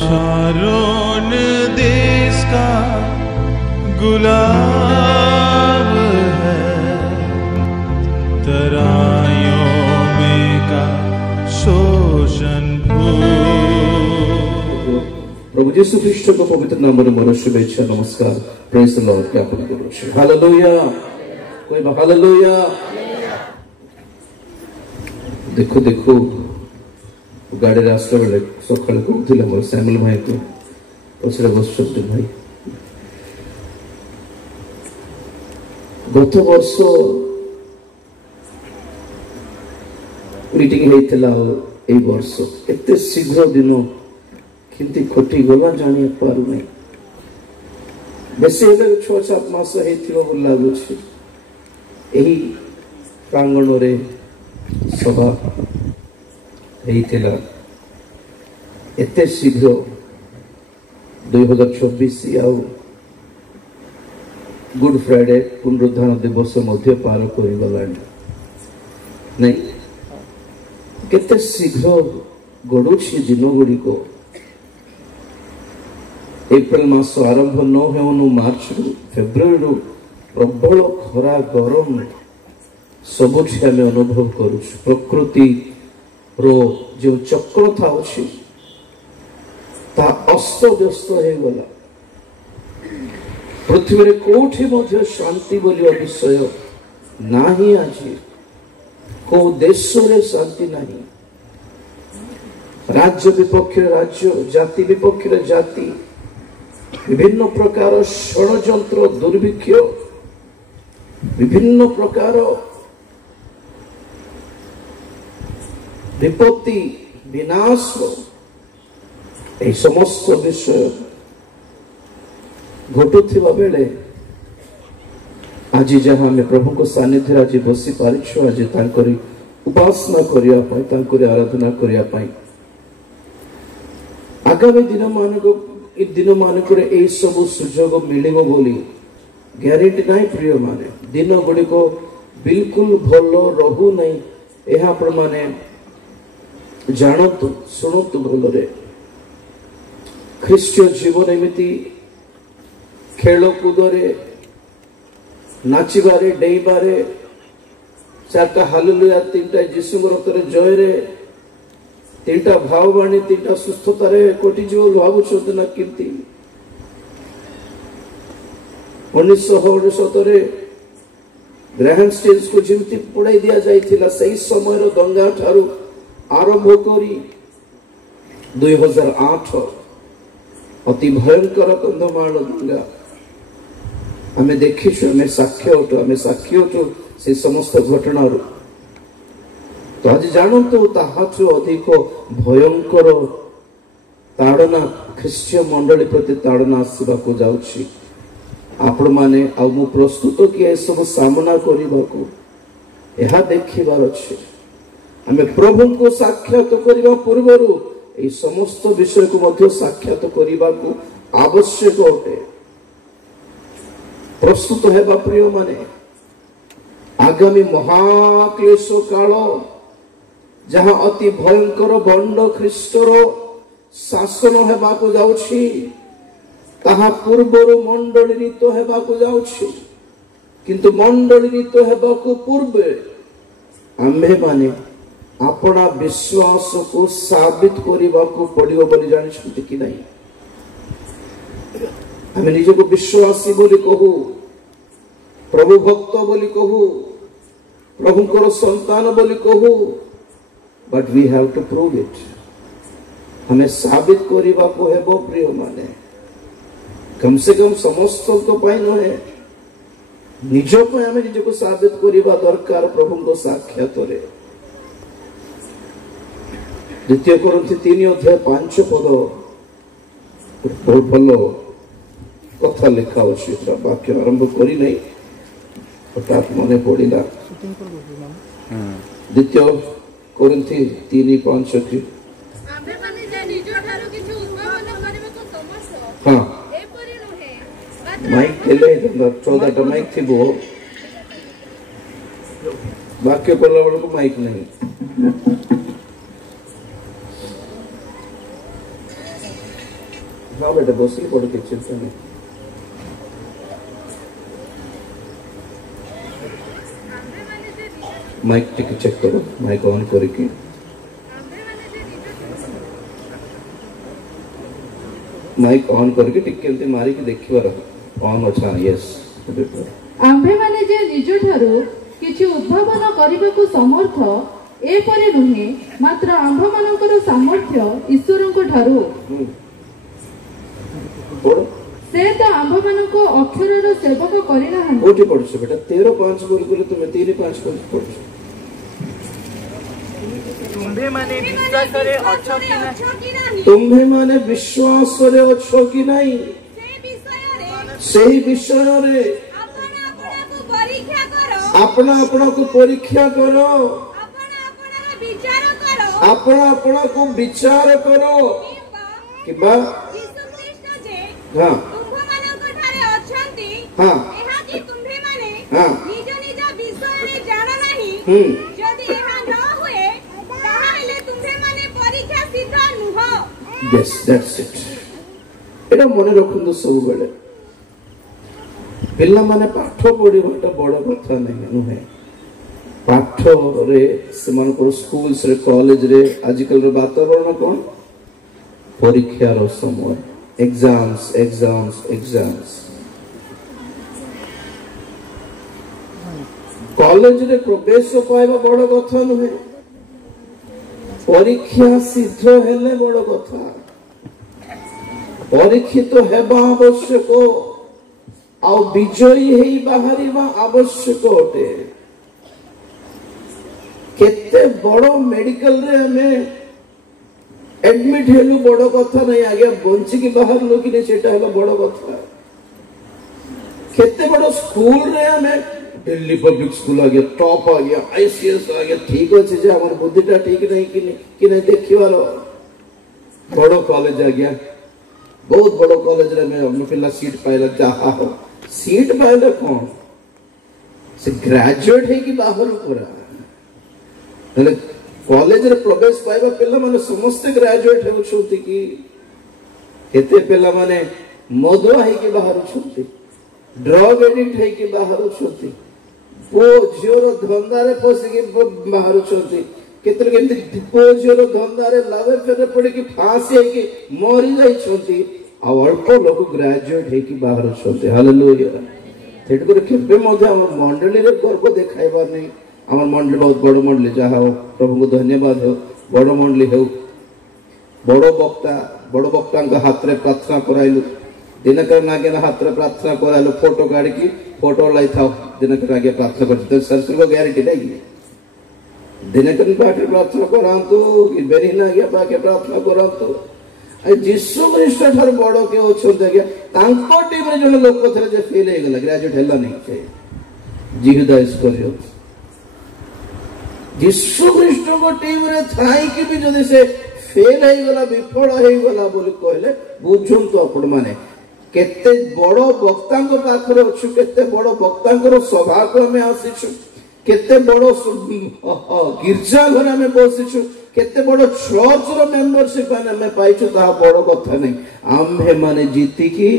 Sharon देश का गुलाब है, तराइयों में का शोषण प्रभु यीशु ख्रीष्ट को पवित्र नाम में मन शुभेच्छा नमस्कार प्रेज द लॉर्ड ज्ञापन करुछि। हालेलुया कोई हालेलुया। देखो देखो गाड़ी रास्ता बेले सकाल कहूला मोर श्यामल भाई को पछरे बस भाई गत वर्ष मीटिंग होता ए वर्ष एते शीघ्र दिन किंतु खटी गला जानी पारु नहीं बेसी 6-7 मास लगुच प्रांगण रे सभा एते शीघ्र 2024 आउ गुड फ्राइडे पुनरुद्धान दिवस मध्य पार कर गला नहीं केते शीघ्र गड़ुछि दिन गुड़िक एप्रिल मास आरंभ न हो मार्च फेब्रुआरी प्रबल खरा गरम सबुठ आम अनुभव करूँ प्रकृति रो जो चक्र था अस्त व्यस्त हो गला पृथ्वी रे कोठी मध्य शांति बोलिया विषय नाही आज को देश रे शांति नहीं राज्य विपक्ष राज्य जाति विपक्ष जाति विभिन्न प्रकार षड़यंत्र दुर्भिक्ष विभिन्न प्रकार विपत्ति विनाश ए समस्त विषय घटुवा बेले आज जहाँ आम प्रभु को सानिध्य आज बसी पारिछु आज तांकरी उपासना करिया पाई तांकरी आराधना करिया पाई आगामी दिन मानक सब सुजोग मिले बोली ग्यारंटी ना प्रिय माने दिन गुड़िक बिल्कुल भल रहू नहीं यह आपण माने जानतु शुणुतु भलरे ख्रीष्टीय जीवन एमती खेलकूद नाचबारे डेइबारे 4टा हालेलुया 3टा यीशु रक्त जय रे 3टा भाववाणी 3टा सुस्थता कटि भावुं ना कीर्ति 1969 ग्राहम स्टेज को जमी पोड़ाई दि जाइथिला सही समय दंगा ठारू आरंभ करी 2008 अति भयंकर कंधमाल दंगा आमे देखिछु आमे साक्ष्य अटु से समस्त घटना तो आज जानतु ताहाचु अधिक भयंकर ताड़ना ख्रीष्टीय मंडली प्रति ताड़ना आसवा को जाउछि आपण माने आ मु प्रस्तुत कि ए सब सामना करबा को एहा देखिबार अछि आमे प्रभु को साक्षात करबा पूर्वरु ए समस्त विषय को मध्य साक्षात करबा को आवश्यक होते प्रस्तुत हेबा प्रिय माने आगामी महाक्लेश काल जहाँ अति भयंकर बंड ख्रीष्टर शासन हेबा को जाउछि ताहा पूर्वर मंडली नीत हेबा को जाउछि किंतु मंडली नीत हेबा को पूर्वे आम्भे माने अपना विश्वास को साबित करबा को पड़ियो बोली जानिछंती कि नहीं आमे निज को विश्वासी बोली कहू प्रभु भक्त बोली कहू प्रभुकर संतान बोली कहू but we have to prove it हमें साबित करबा को हेबो प्रिय माने कम से कम समस्त को पाई न है निज को हमें निज को साबित करबा दरकार प्रभु को साक्षात रे द्वितीय कोरिन्थी 3:5 पद बहुत भलो कथा लिखा अछि वाक्य आरंभ करी नहीं हठात मने पड़िला द्वितीय कोरिन्थी 3:5 की हाँ माइक ले 14टा माइक थी वो वाक्य बोलला बेल को माइक नहीं हाँ बेटा बस पड़ के चिंता नहीं। माइक टिके चेक करो, माइक ऑन करके माइक ऑन करके टिके एमती मारी के देखिबार ऑन अच्छा। यस आम्भे माने जे निज ठारू किछि उद्भावन करिबाकू समर्थ एपरि नुहे, मात्र आम्भ मानकर सामर्थ्य ईश्वरଙ୍କ ठारू। से तो आम्भ मानको अक्षरर सेवक करिना हन। कोठी पढछ बेटा 13:5 बोल गुले तुमे 3:5 पढछ। तुम्भे माने विश्वास रे अछो कि नाही, तुम्भे माने विश्वास रे अछो कि नाही, सेही विषय रे अपना अपना को परीक्षा करो, अपना अपना को विचार करो कि बा हाँ हाँ हाँ yes that's it। एटा मने रखुंदु सब बेले पिल्ला माने पाठ पढ़िबाटा बड़ कथा नहीं नुहे। पाठ रे सेमान को स्कूल्स रे कॉलेज रे आजकल रे वातावरण कोन परीक्षा रो समय एग्जाम्स एग्जाम्स एग्जाम्स। कॉलेज रे प्रवेश पाइबा बड़ कथा नुहे, परीक्षा सिद्ध हेले बड़ कथा। परीक्षित हेबा आवश्यक आ विजयी हेई बाहरिबा आवश्यक अटे। केते बड़ मेडिकल रे हमें एडमिट हेलु बड़ कथा नहीं, आगे बंची की बाहर लो कि सेटा हेला बड़ कथा। केते बड़ स्कूल रे हमें दिल्ली पब्लिक स्कूल आ गया, टॉप आ गया, आईसीएस आ गया, ठीक अच्छे जे हमर बुद्धिटा ठीक नहीं कि नहीं देखिबार बड़ कॉलेज आ गया, बहुत बड़ कॉलेज रे में हम पिला सीट पाइला जहा हो सीट पाइला कौन से ग्रेजुएट है कि बाहर पूरा हेले कॉलेज रे प्रवेश पाइबा पिला माने समस्त ग्रेजुएट है छुती कि केते पिला माने मदुआ है कि बाहर छुती, ड्रग एडिक्ट है कि बाहर छुती, पो झियोर धंदा रे फसी कि बाहर छुती, केते केते पो झियोर धंदा रे लावे फेरे पड़े कि फांसी है कि मरी जाई छुती आ अल्प लोग ग्रेजुएट है कि बाहर छुती। हालेलुया। तेट कर केबे मधे हम मंडली रे गर्व देखाइबा नहीं। आम मंडली बहुत बड़ मंडली जहा हो प्रभु को धन्यवाद हो, बड़ मंडली हो, बड़ वक्ता हाथ रे प्रार्थना कराइलु, दिनकर नागे हाथ रे प्रार्थना कराइलु, फोटो काढ़ की फोटो लाई था दिनकर आगे प्रार्थना करते सरसर को ग्यारंटी नहीं। दिनकर पाखे प्रार्थना करांतु कि बेरी नागे पाखे प्रार्थना करांतु। जीसु ख्रीस्ट ठार बड़ के अछंते आज्ञा तांको टीम रे जने लोक थरे जे फेल हे गला, ग्रेजुएट हैला नहीं छे जीहुदा इस्करियोत। जीसु ख्रीस्ट को टीम रे थाई कि भी जदि से फेल हे गला, विफल हे गला बोली कहले बुझुम तो आपण माने केते बड़ वक्ता को पाखरे अछु, केते बड़ वक्ता को सभा को हमें आसीछु, केते बड़ गिरजा घर में बसिछु, केते बड़ चर्च रो मेंबरशिप में पाइछु, ता बड़ कथा नहीं। आम्हे माने जीती की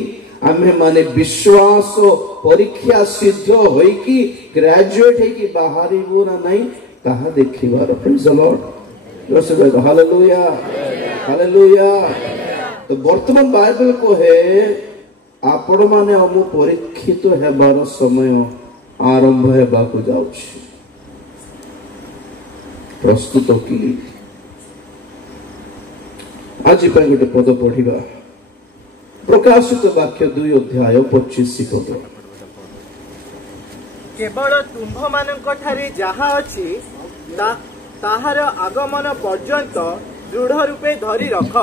आम्हे माने विश्वास परीक्षा सिद्ध होई कि ग्रेजुएट है कि बाहरी बुरा नहीं ताहा देखिबार। Praise the Lord. Hallelujah hallelujah. तो वर्तमान बाइबल को है आपण माने अमु परीक्षित हेबार समय आरंभ हेबाकू जाउछि। प्रस्तुत कि आज गोटे पद पढ़ा प्रकाशित वाक्य 2 अध्याय 25 पद। केवल तुम्भ मानक ठारे जहा अछि ताहार आगमन पर्यंत दृढ़ रूपे धरी रख।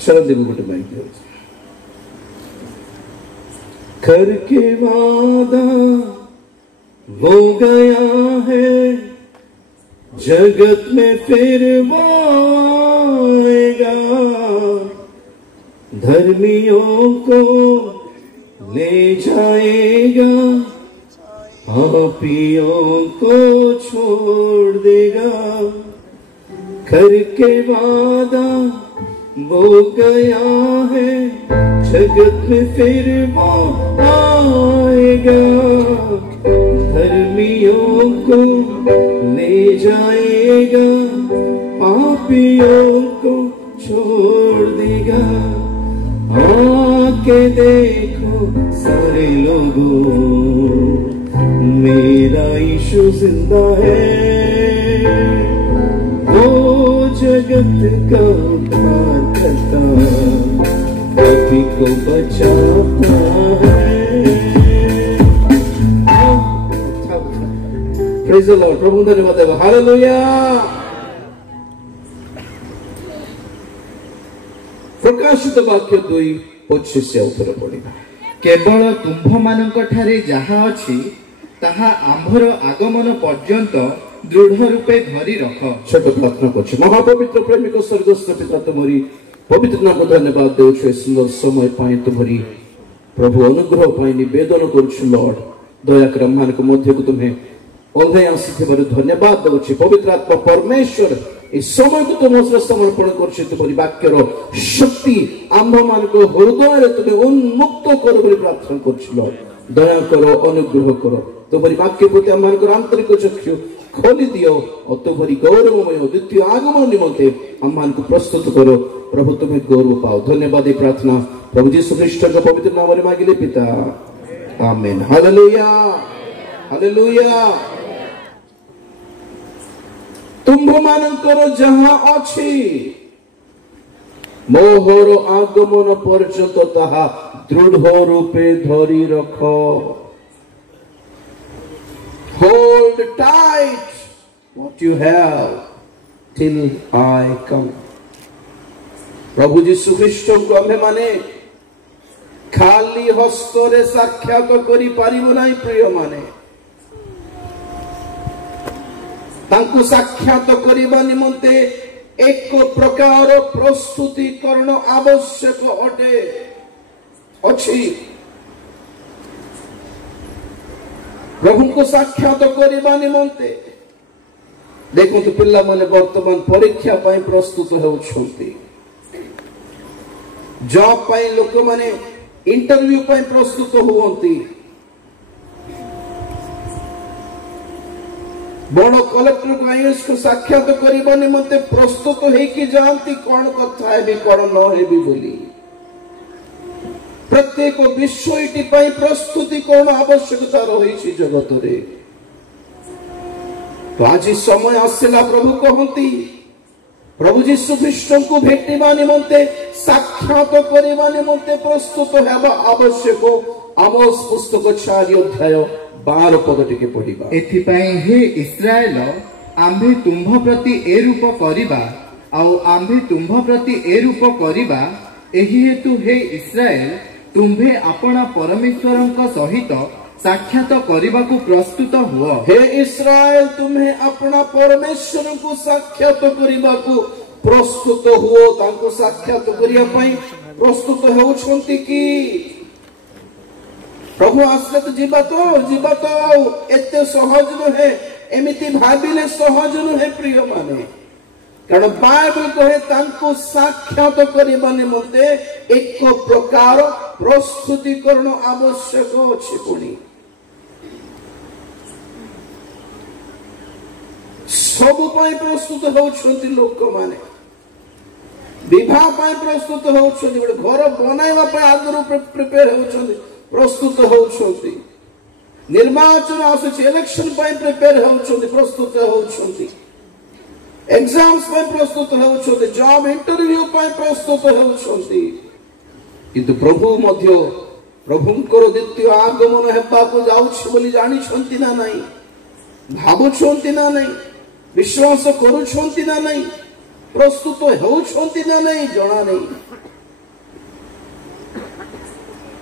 शरण देव गोटे माइक करके वादा हो गया है, जगत में फिर आएगा, धर्मियों को ले जाएगा, पापियों को छोड़ देगा। करके वादा वो गया है जगत में फिर वो आएगा, धर्मियों को ले जाएगा, पापियों को छोड़ देगा। आके देखो सारे लोगों, मेरा यीशु जिंदा है, वो जगत का उद्धार करता, पापी को बचाता है। Praise the Lord. प्रभु धन्यवाद देव। हालेलुया। प्रकाशित वाक्य 2:25 उत्तर पड़ेगा। केवल तुम्भ मानक ठारे जहा अछि ताहा आंभर आगमन पर्यंत दृढ़ रूपे धरी रख। छोट प्रार्थना कर। महापवित्र प्रेमिक स्वर्गस्थ पिता तुम्हारी पवित्र नाम को धन्यवाद देउछु। सुंदर समय पाई तुम्हारी प्रभु अनुग्रह पाई निवेदन करुछु। लॉर्ड दया कर मान मध्य को तुम्हें ओल्हे आसी धन्यवाद देउछु। पवित्र आत्मा परमेश्वर इस समय को तुम समर्पण कर तुम्हारी वाक्यर शक्ति आंभ मान हृदय तुम्हें उन्मुक्त करो बोली प्रार्थना कर। लॉर्ड दया करो, अनुग्रह करो। तुम्हारी वाक्य प्रति आम आंतरिक चक्षु खोली दियो और तुम्हारी गौरवमय द्वितीय आगमन निमंते आम को प्रस्तुत करो। प्रभु तुम्हें गौरव पाओ। धन्यवाद। प्रार्थना प्रभु यीशु ख्रीष्ट के पवित्र नाम में मांगिले पिता, आमेन। Hallelujah, hallelujah. तुम्भ मानकर जहाँ अछि मोहर आगमन पर्यंत ताहा दृढ़ रूपे धरी रख। Hold tight what you have till I come. प्रभु यीशु ख्रीष्ट को आमे माने खाली हस्तरे साक्षात करि पारिबो नाही। प्रिय माने तांको साक्षात करिबा निमंते एक प्रकार प्रस्तुतिकरण आवश्यक अटे अछि। प्रभु को साक्षात करने निमंते देखो तो पिला माने वर्तमान परीक्षा पाई प्रस्तुत होउछंती, जॉब पाई लोक माने इंटरव्यू पाई प्रस्तुत होवंती, बड़ कलेक्टर को आईएएस को साक्षात करने निमंते प्रस्तुत होइकी जानती कौन कथा है कौन न है बोली। प्रत्येक विषयटी पाई प्रस्तुति कौन आवश्यकता रही जगत रे। तो आज समय आसला प्रभु कहती प्रभु यीशु ख्रीष्ट को भेटिबा निमंते साक्षात करबा निमंते प्रस्तुत हेबा आवश्यक। आमोस पुस्तक 4:12 पद टिके पढिबा। एथिपाई हे इस्राएल आम्भे तुम्भ प्रति ए रूप करिबा आउ आम्भे तुम्भ प्रति ए रूप करिबा। एही हेतु हे इस्राएल तुम्भे अपना परमेश्वरଙ୍କ सहित साक्षात करबाकू प्रस्तुत हुओ। हे इस्राएल तुम्हें अपना परमेश्वर को साक्षात करबाकू प्रस्तुत हुओ। तांको साक्षात करिया पई प्रस्तुत होउछंती कि प्रभु आसले तो जीवा तो एते सहज नहे, एमिति भाबिले सहज नहे। प्रिय माने कारण बाइबल कहे तांको साक्षात करबा निमंते एक प्रकार प्रस्तुतिकरण आवश्यक अछि। पुणी सब पाई प्रस्तुत होउछंती लोक माने, विवाह पाई प्रस्तुत होउछंती, गोटे घर बनाइबा पाई आगरु प्रिपेयर होउछंती, प्रस्तुत होउछंती, निर्वाचन आसुछि इलेक्शन पाई प्रिपेयर होउछंती, प्रस्तुत होउछंती, एग्जाम्स पर प्रस्तुत होउछंती, जॉब इंटरव्यू पर प्रस्तुत होउछंती। किंतु प्रभु मध्य प्रभुंकर द्वितीय आगमन हेबा को जाउछि बोली जानि छंती ना नाही, भाबुछंती ना नाही, विश्वास करूछंती ना नाही, प्रस्तुत होउछंती ना नाही, जणा नाही।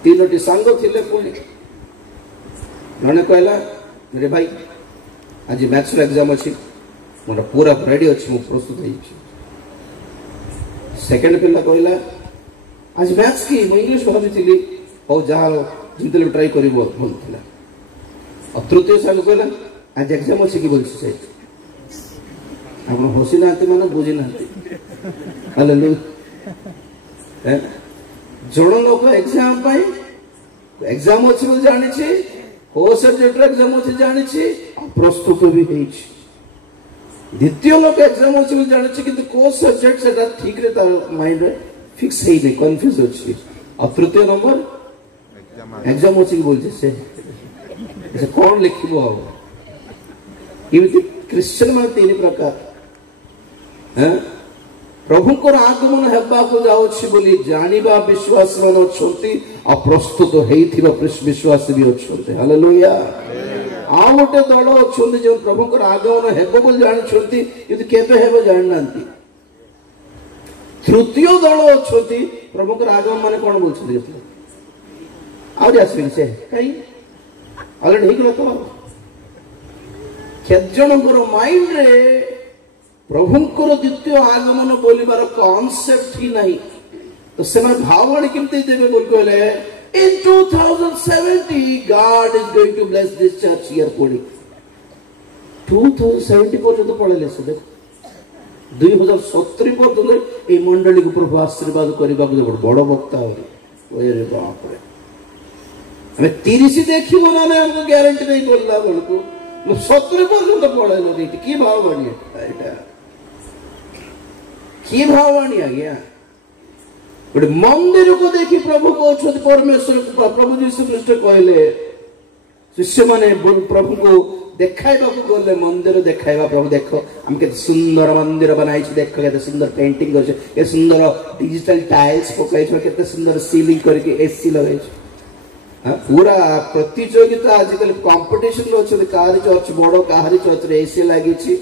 तीनोटी सांग थिले पुणी जणे कहला रे भाई आज मैथ्स एग्जाम अछि, मोर पूरा रेडी अच्छी मु प्रस्तुत है। सेकंड पिला कहला आज मैथ्स की मु इंग्लिश भाबी और जहाँ जितने ट्राई कर बोलता। और तृतीय साल कहला आज एग्जाम अच्छी कि बोल आप हसी ना माने बुझी ना। हालेलुया। जन लोक एग्जाम अच्छी बोली जानी को सब्जेक्ट एग्जाम अच्छी जानी प्रस्तुत भी द्वितीय लोक एग्जाम अच्छी बोली जानी कि को सब्जेक्ट से ठीक रे तार माइंड फिक्स है नहीं कंफ्यूज अच्छी और तृतीय नंबर एग्जाम अच्छी बोलছে से कौन लिखिबो क्रिश्चियन मान तीन प्रकार प्रभुंकर आगमन हेबाकू जाउछि बोली जानिबा विश्वास मान अछंती आ प्रस्तुत हेइथिबा विश्वास भी अछंती हालेलुया आ गोटे दल अछंती जे प्रभुंकर आगमन हेबो बोली जानिछंती किंतु केबे हेबो जाननांती तृतीय दल अछंती प्रभुंकर आगमन माने कोन बोलछंती आउरी आसबे से काई अलरेडी हेगलो तो केजनकर माइंड रे प्रभुंकर द्वितीय आगमन बोलिबार कांसेप्ट ही नहीं तो से माने भाववाणी केमते देबे बोल कहले in 2070 God is going to bless this church here कोडी 2070 पर्यंत पळले से देख 2070 पर्यंत ए मंडली को प्रभु आशीर्वाद करबा को बड़ वक्ता होई ओरे बाप रे हमें 30 देखिबो ना हमको ग्यारंटी नहीं बोलला बोलको 70 पर्यंत पळले देती की भाववाणी एटा की भाववाणी आ गया गोटे मंदिर को देखी प्रभु कहते परमेश्वर प्रभु यीशु ख्रीष्ट कहले शिष्य माने प्रभु को देखाइबा को गले मंदिर देखाइबा प्रभु देखो हम केते सुंदर मंदिर बनाई छी देखो केते सुंदर पेंटिंग करछे के सुंदर डिजिटल टाइल्स पकाई छ केते सुंदर सीलिंग करके एसी लगाई छ पूरा प्रतियोगिता आजकल कंपटीशन अछि काहारी चर्च बड़ो काहारी चर्च रे एसी लागि छी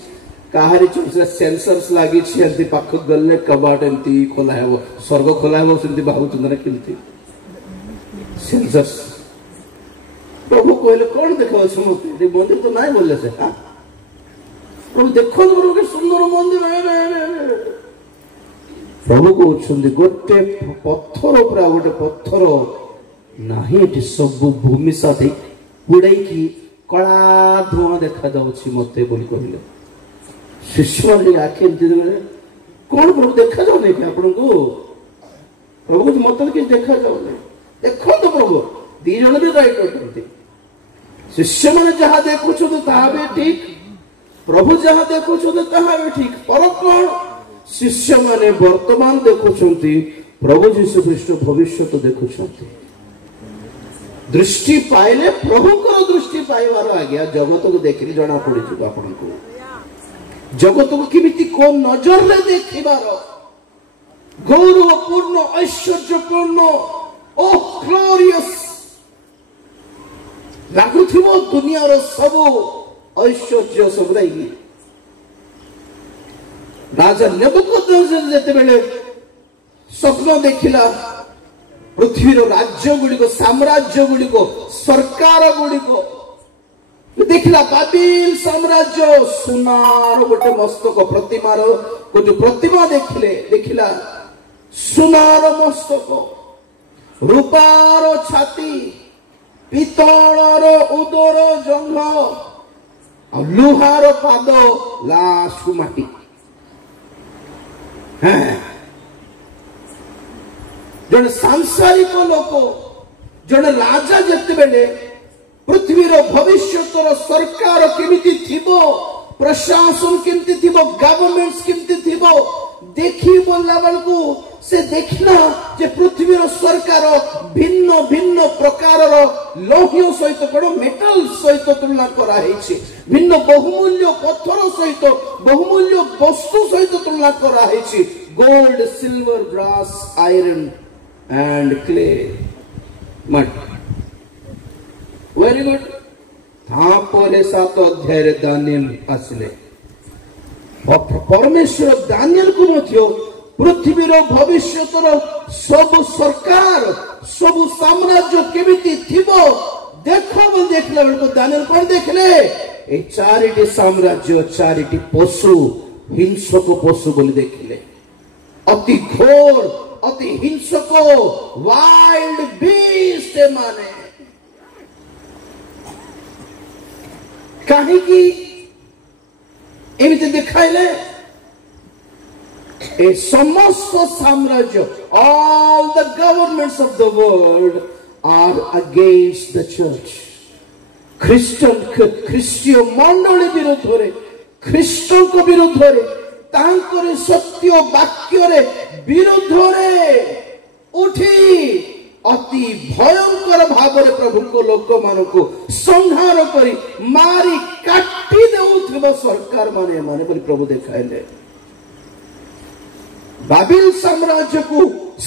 काहारी चर्च रे सेंसर्स लागि छी एंती पाख गल्ले कबाट एंती खोला हेबो स्वर्ग खोला हेबो सेंती बाहु चंदन किलती सेंसर्स प्रभु कहले कोन देखो छ मते मंदिर तो नाही बोलले से हां प्रभु देखो तो के सुंदर मंदिर प्रभु को छुंदी गोटे पत्थर ऊपर गोटे पत्थर नाही एटी सब भूमि साथी उड़ाई की कला धुआं देखा जाउछि मते बोली कहले शिष्य ने आखे कौन प्रभु देखा जाओ नहीं आपन को प्रभु को मत कि देखा जाओ नहीं देखो तो प्रभु दी जन भी राइट करते शिष्य माने जहां देखु छ तो ताहा भी ठीक प्रभु जहां देखु छ तो ताहा भी ठीक पर कौन शिष्य माने वर्तमान देखु छंती प्रभु यीशु ख्रीष्ट भविष्य तो देखु छंती दृष्टि पाइले प्रभु को दृष्टि पाइबार आज्ञा जगत को देखि जणा पड़ी छ आपन को जगत को किमिति को नजर ले देखिबार गौरवपूर्ण ऐश्वर्यपूर्ण ओ ग्लोरियस लागुथिबो दुनिया रो सब ऐश्वर्य सब रही राजा नेबुकदनेस्सर जेते बेले स्वप्न देखिला पृथ्वी रो राज्य गुडी को साम्राज्य गुडी को सरकार गुडी को देखला बाबिल साम्राज्य सुनार गोटे मस्तक प्रतिमार गोटे प्रतिमा देखिला सुनार मस्तक रूपार छाती पितलर उदर जंघ और लुहार पाद लाशु माटी जन सांसारिक लोक जन राजा जेते बेले पृथ्वी रो भविष्यतर सरकार केमिति थिबो प्रशासन केमिति थिबो गवर्नमेंट्स केमिति थिबो देखि बोलला बलकू से देखना जे पृथ्वी रो सरकार भिन्न भिन्न प्रकार रो लौह सहित कोन मेटल सहित तुलना करा हेछि भिन्न बहुमूल्य पत्थर सहित बहुमूल्य वस्तु सहित तुलना करा हेछि gold silver brass iron and clay mud very good तापर 7 अध्याय दानिएल आसले परमेश्वर दानिएल को मध्य पृथ्वी रो भविष्यतर सब सरकार सब साम्राज्य केमिति थिबो देखो बोल देखला बेलको दानिएल कोन देखले ए चारिटी साम्राज्य चारिटी पशु हिंसक पशु बोली देखले अति घोर अति हिंसक वाइल्ड बीस्ट माने कहीं एमती देखाइले ए समस्त साम्राज्य, all the governments of the world are against the church. ଖ୍ରୀଷ୍ଟୀୟ ମଣ୍ଡଳୀ ବିରୁଦ୍ଧରେ, ଖ୍ରୀଷ୍ଟଙ୍କ ବିରୁଦ୍ଧରେ, ତାଙ୍କର ସତ୍ୟ ବାକ୍ୟରେ ବିରୁଦ୍ଧରେ ଉଠି ଅତି ଭୟଙ୍କର ଭାବରେ ପ୍ରଭୁଙ୍କ ଲୋକମାନଙ୍କୁ ସଂହାର କରି ମାରି କାଟି ଦେଉଥିବା ସରକାର ମାନେ ଏମାନେ ବୋଲି ପ୍ରଭୁ ଦେଖାଇଲେ। ବାବିଲ ସାମ୍ରାଜ୍ୟକୁ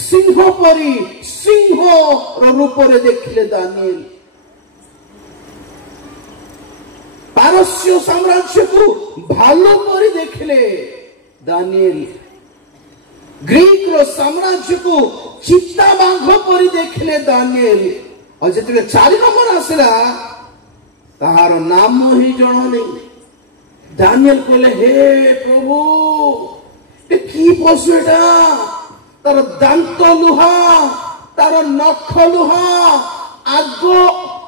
ସିଂହ ପରି ସିଂହର ରୂପରେ ଦେଖିଲେ ଦାନିଏଲ। ପାରସ୍ୟ ସାମ୍ରାଜ୍ୟକୁ ଭାଲୁ ପରି ଦେଖିଲେ ଦାନିଏଲ। ଗ୍ରୀକର ସାମ୍ରାଜ୍ୟକୁ ଚିତା ବାଘ ପରି ଦେଖିଲେ ଦାନିଏଲ। ଆଉ ଯେତେବେଳେ 4 ନମ୍ବର ଆସିଲା ତାହାର ନାମ ହିଁ ଜଣା ନାହିଁ। ଦାନିଏଲ କହିଲେ ହେ ପ୍ରଭୁ କି ପଶୁ ଏଟା? ତାର ଦାନ୍ତ ଲୁହା, ତାର ନଖ ଲୁହା, ଆଗ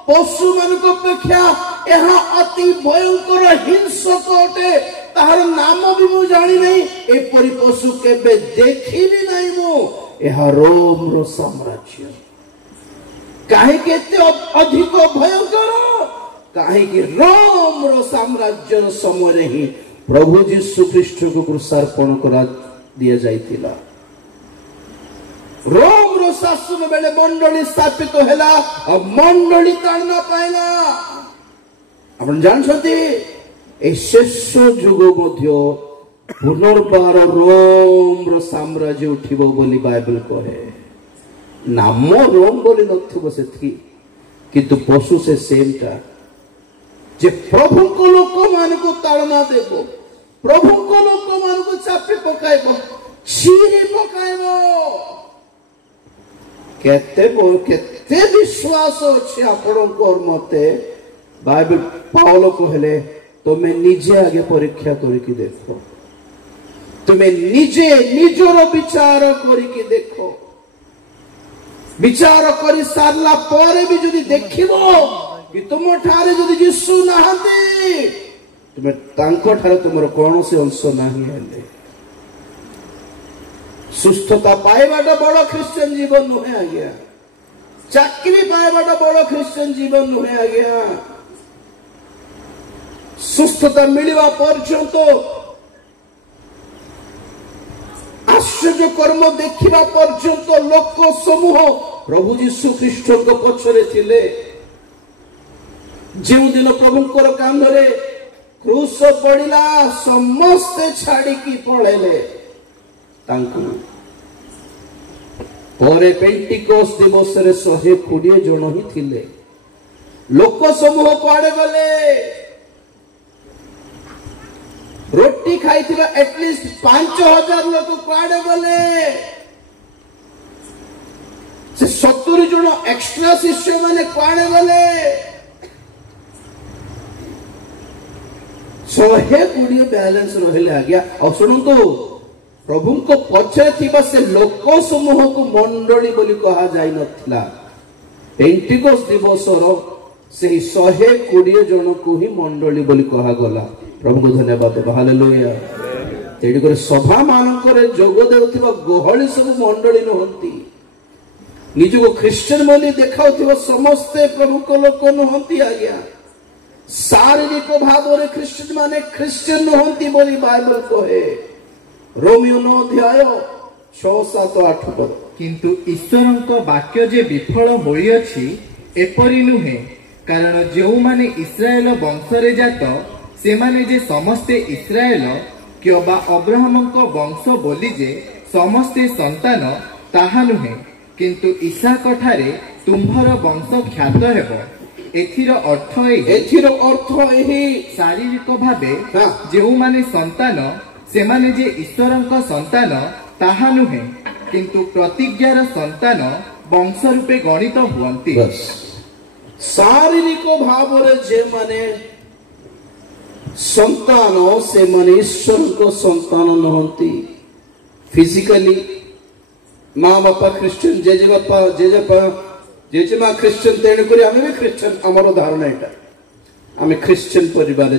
ପଶୁ ମାନଙ୍କ ଅପେକ୍ଷା ଏହା ଅତି ଭୟଙ୍କର ହିଂସକ ଅଟେ। ତାହାର ନାମ ବି ମୁଁ ଜାଣି ନାହିଁ, ଏପରି ପଶୁ କେବେ ଦେଖିଲି ନାହିଁ ମୁଁ। ଏହା ରୋମର ସାମ୍ରାଜ୍ୟ। କାହିଁକି ଏତେ ଅଧିକ ଭୟଙ୍କର? କାହିଁକି ରୋମର ସାମ୍ରାଜ୍ୟର ସମୟରେ ହିଁ ପ୍ରଭୁ ଯୀଶୁ ଖ୍ରୀଷ୍ଟଙ୍କୁ କୃଷାର୍ପଣ କରା ଦିଆଯାଇଥିଲା। ରୋମର ଶାସନ ବେଳେ ମଣ୍ଡଳୀ ସ୍ଥାପିତ ହେଲା ଆଉ ମଣ୍ଡଳୀ ତାଳନା ପାଇଲା। ଆପଣ ଜାଣିଛନ୍ତି ଏ ଶେଷ ଯୁଗ ମଧ୍ୟ ପୁନର୍ବାର ରୋମର ସାମ୍ରାଜ୍ୟ ଉଠିବ ବୋଲି ବାଇବଲ କହେ। ନାମ ରୋମ ବୋଲି ନଥିବ ସେଠି, କିନ୍ତୁ ପଶୁ ସେ ସେମଟା ଯେ ପ୍ରଭୁଙ୍କ ଲୋକମାନଙ୍କୁ ତାଳନା ଦେବ, ପ୍ରଭୁଙ୍କ ଲୋକମାନଙ୍କୁ ଚାପି ପକାଇବ, ଛିରି ପକାଇବ। କେତେ ବିଶ୍ୱାସ ଅଛି ଆପଣଙ୍କର ମତେ? ବାଇବଲ ପାଉଲ କହିଲେ ତୁମେ ନିଜେ ଆଗେ ପରୀକ୍ଷା କରିକି ଦେଖ, ତୁମେ ନିଜେ ନିଜର ବିଚାର କରିକି ଦେଖ। ବିଚାର କରି ସାରିଲା ପରେ ବି ଯଦି ଦେଖିବ କି ତୁମ ଠାରେ ଯଦି ଯୀଶୁ ନାହାନ୍ତି, ତୁମେ ତାଙ୍କ ଠାରେ ତୁମର କୌଣସି ଅଂଶ ନାହିଁ। ହେଲେ ସୁସ୍ଥତା ପାଇବାଟା ବଡ ଖ୍ରୀଷ୍ଟିଆନ ଜୀବନ ନୁହେଁ ଆଜ୍ଞା। ଚାକିରି ପାଇବାଟା ବଡ ଖ୍ରୀଷ୍ଟିଆନ ଜୀବନ ନୁହେଁ ଆଜ୍ଞା। ସୁସ୍ଥତା ମିଳିବା ପର୍ଯ୍ୟନ୍ତ, ଆଶ୍ଚର୍ଯ୍ୟ କର୍ମ ଦେଖିବା ପର୍ଯ୍ୟନ୍ତ ଲୋକ ସମୂହ ପ୍ରଭୁ ଯୀଶୁ ଖ୍ରୀଷ୍ଟଙ୍କ ପଛରେ ଥିଲେ। ଯେଉଁଦିନ ପ୍ରଭୁଙ୍କର କାନ୍ଧରେ କ୍ରୁଶ ପଡ଼ିଲା, ସମସ୍ତେ ଛାଡ଼ିକି ପଳେଇଲେ ତାଙ୍କୁ। ପରେ ପେଣ୍ଟିକୋସ୍ ଦିବସରେ 120 ଜଣ ହିଁ ଥିଲେ। ଲୋକ ସମୂହ କୁଆଡେ ଗଲେ? ରୋଟି ଖାଇଥିବା ଏଟଲିଷ୍ଟ 5000 ଲୋକ କୁଆଡେ ଗଲେ? ସେ 70 ଜଣ ଏକ୍ସଟ୍ରା ଶିଷ୍ୟ ମାନେ କୁଆଡେ ଗଲେ? 120 ବ୍ୟାଲେନ୍ସ ରହିଲେ ଆଜ୍ଞା। ଆଉ ଶୁଣନ୍ତୁ, ପ୍ରଭୁଙ୍କ ପଛରେ ଥିବା ସେ ଲୋକ ସମୂହକୁ ମଣ୍ଡଳୀ ବୋଲି କୁହାଯାଇ ନଥିଲା। ପେଣ୍ଟିକୋସ୍ ଦିବସର ସେହି 120 ଜଣକୁ ହିଁ ମଣ୍ଡଳୀ ବୋଲି କୁହାଗଲା। ପ୍ରଭୁଙ୍କୁ ଧନ୍ୟବାଦ ଦେବା। ହାଲେଲୁୟା। ତେଣୁକରି ସଭା ମାନଙ୍କରେ ଯୋଗ ଦେଉଥିବା ଗହଳି ସବୁ ମଣ୍ଡଳୀ ନୁହନ୍ତି। ନିଜକୁ ଖ୍ରୀଷ୍ଟିଆନ ବୋଲି ଦେଖାଉଥିବା ସମସ୍ତେ ପ୍ରଭୁଙ୍କ ଲୋକ ନୁହନ୍ତି ଆଜ୍ଞା। ଶାରୀରିକ ଭାବରେ ଖ୍ରୀଷ୍ଟିଆନ ମାନେ ଖ୍ରୀଷ୍ଟିଆନ ନୁହନ୍ତି ବୋଲି ବାଇବଲ କହେ। ରୋମିଓ 9 ଅଧ୍ୟାୟ 6, 7, 8 ପଦ। କିନ୍ତୁ ଈଶ୍ୱରଙ୍କ ବାକ୍ୟ ଯେ ବିଫଳ ହୋଇଅଛି ଏପରି ନୁହେଁ, କାରଣ ଯେଉଁମାନେ ଇସ୍ରାଏଲ ବଂଶରେ ଜାତ ସେମାନେ ଯେ ସମସ୍ତେ ଇସ୍ରାଏଲ, କିମ୍ବା ଅବ୍ରାହ୍ମଙ୍କ ବଂଶ ବୋଲି ଯେ ସମସ୍ତେ ସନ୍ତାନ ତାହା ନୁହେଁ, କିନ୍ତୁ ଇସାକ ଠାରେ ତୁମ୍ଭର ବଂଶ ଖ୍ୟାତ ହେବ। ଏଥିର ଅର୍ଥ ଏହି ଶାରୀରିକ ଭାବେ ଯେଉଁମାନେ ସନ୍ତାନ ସେମାନେ ଯେ ଈଶ୍ୱରଙ୍କ ସନ୍ତାନ ତାହା ନୁହେଁ, କିନ୍ତୁ ପ୍ରତିଜ୍ଞାର ସନ୍ତାନ ବଂଶ ରୂପେ ଗଣିତ ହୁଅନ୍ତି। ଶାରୀରିକ ଭାବରେ ଯେମାନେ ସନ୍ତାନ ସେମାନେ ଈଶ୍ୱରଙ୍କ ସନ୍ତାନ ନୁହନ୍ତି। ଫିଜିକାଲି ମା ବାପା ଖ୍ରୀଷ୍ଟିଆନ, ଜେଜେମା ଖ୍ରୀଷ୍ଟିଆନ, ତେଣୁକରି ଆମେ ବି ଖ୍ରୀଷ୍ଟିଆନ। ଆମର ଧାରଣା ଏଇଟା, ଆମେ ଖ୍ରୀଷ୍ଟିଆନ ପରିବାରରେ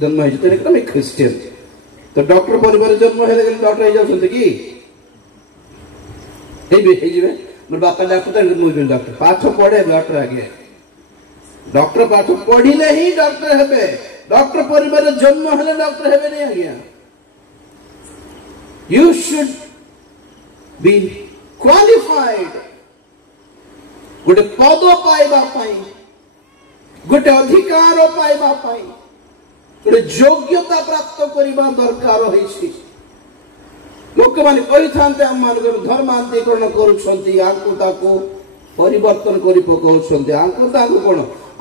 ଜନ୍ମ ହେଇଛୁ, ତେଣୁକରି ଆମେ ଖ୍ରୀଷ୍ଟିଆନ। तो डॉक्टर परिवार जन्म है डॉक्टर हो जाते कि मोर बापा डॉक्टर मुझे डॉक्टर पाठ पढ़े डॉक्टर आगे डॉक्टर पाठ पढ़िले ही डॉक्टर हेबे डॉक्टर परिवार जन्म है डॉक्टर हेबे नहीं आज्ञा यू शुड बी क्वालिफाइड गोटे पद पाइबा गोटे अधिकार पाइबा गोटे योग्यता प्राप्त करने दरकार है लोक मैंने कही था आम मान धर्मांतरीकरण करूँ परिवर्तन कर कौन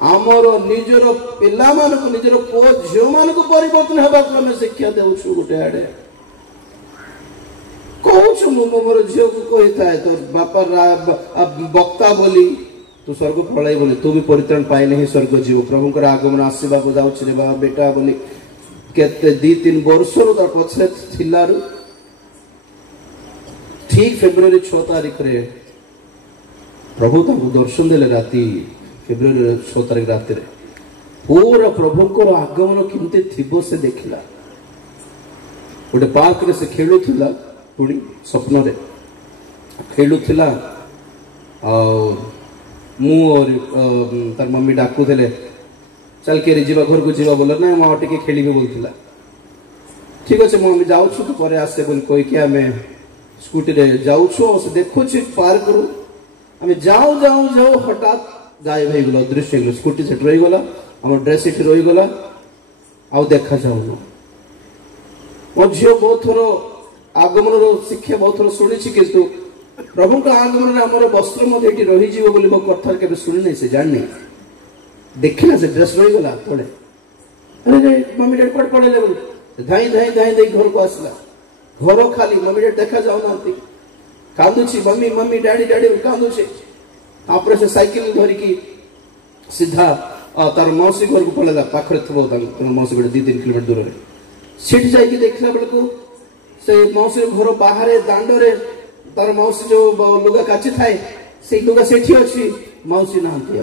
आमर निजर पिला निजर पुओ झील मान परिवर्तन होगा आम शिक्षा देवु गोटे आड़े कहूँ मोर झील को कही था तो बापा वक्ता बोली तू स्वर्ग पलय बोली तू भी परित्राण पाए नहीं स्वर्ग जीव प्रभुंकर आगमन आसवा जाऊे बा बेटा बोली केते 2-3 वर्ष पछे ठीक फेब्रुआरी 6 तारीख रे प्रभु दर्शन देले राति फेब्रुआरी 6 तारीख राति रे पूरा प्रभुंकर आगमन केमती थिबो से देखला गोटे पार्क रे से खेलुथिला पुणी स्वप्न रे खेलुथिला मु और तार मम्मी डाकू थे चल के जीवा घर को जीवा बोल ना माँ टे खेल बोलता ठीक अच्छे मम्मी जाऊँ तो पर आसे बोल कहीकि आम स्कूटी रे जाऊँ से देखु पार्क रू आम जाऊ जाऊ जाऊ हठात गायब हो गला अदृश्य हो स्कूटी से रहीगला आम ड्रेस ये रहीगला आउ देखा जाऊन मो झील बहुत थर आगमन शिक्षा बहुत थर शुणी किंतु प्रभु का आगमन आमर वस्त्र रही मो कथा के शुणी नहीं से जानी देखना से ड्रेस रहीगला तले अरे मम्मी डैड कट पड़े धाई धाई धाई दे घर को आसला घर खाली मम्मी डैड देखा जाऊना कांदुची मम्मी मम्मी डैडी डैडी कांदुचे आपरे से साइकिल धरिकी सीधा तार मौसी घर को पड़ेगा पाखरे थबो मौसी गोटे 2-3 किलोमीटर दूर रे सीट जाइए देखला बेलको से मौसी घर बाहर दांडरे तार मौसी जो लुगा काची थाए से लुगा सेठी अछि मौसी नहांती आ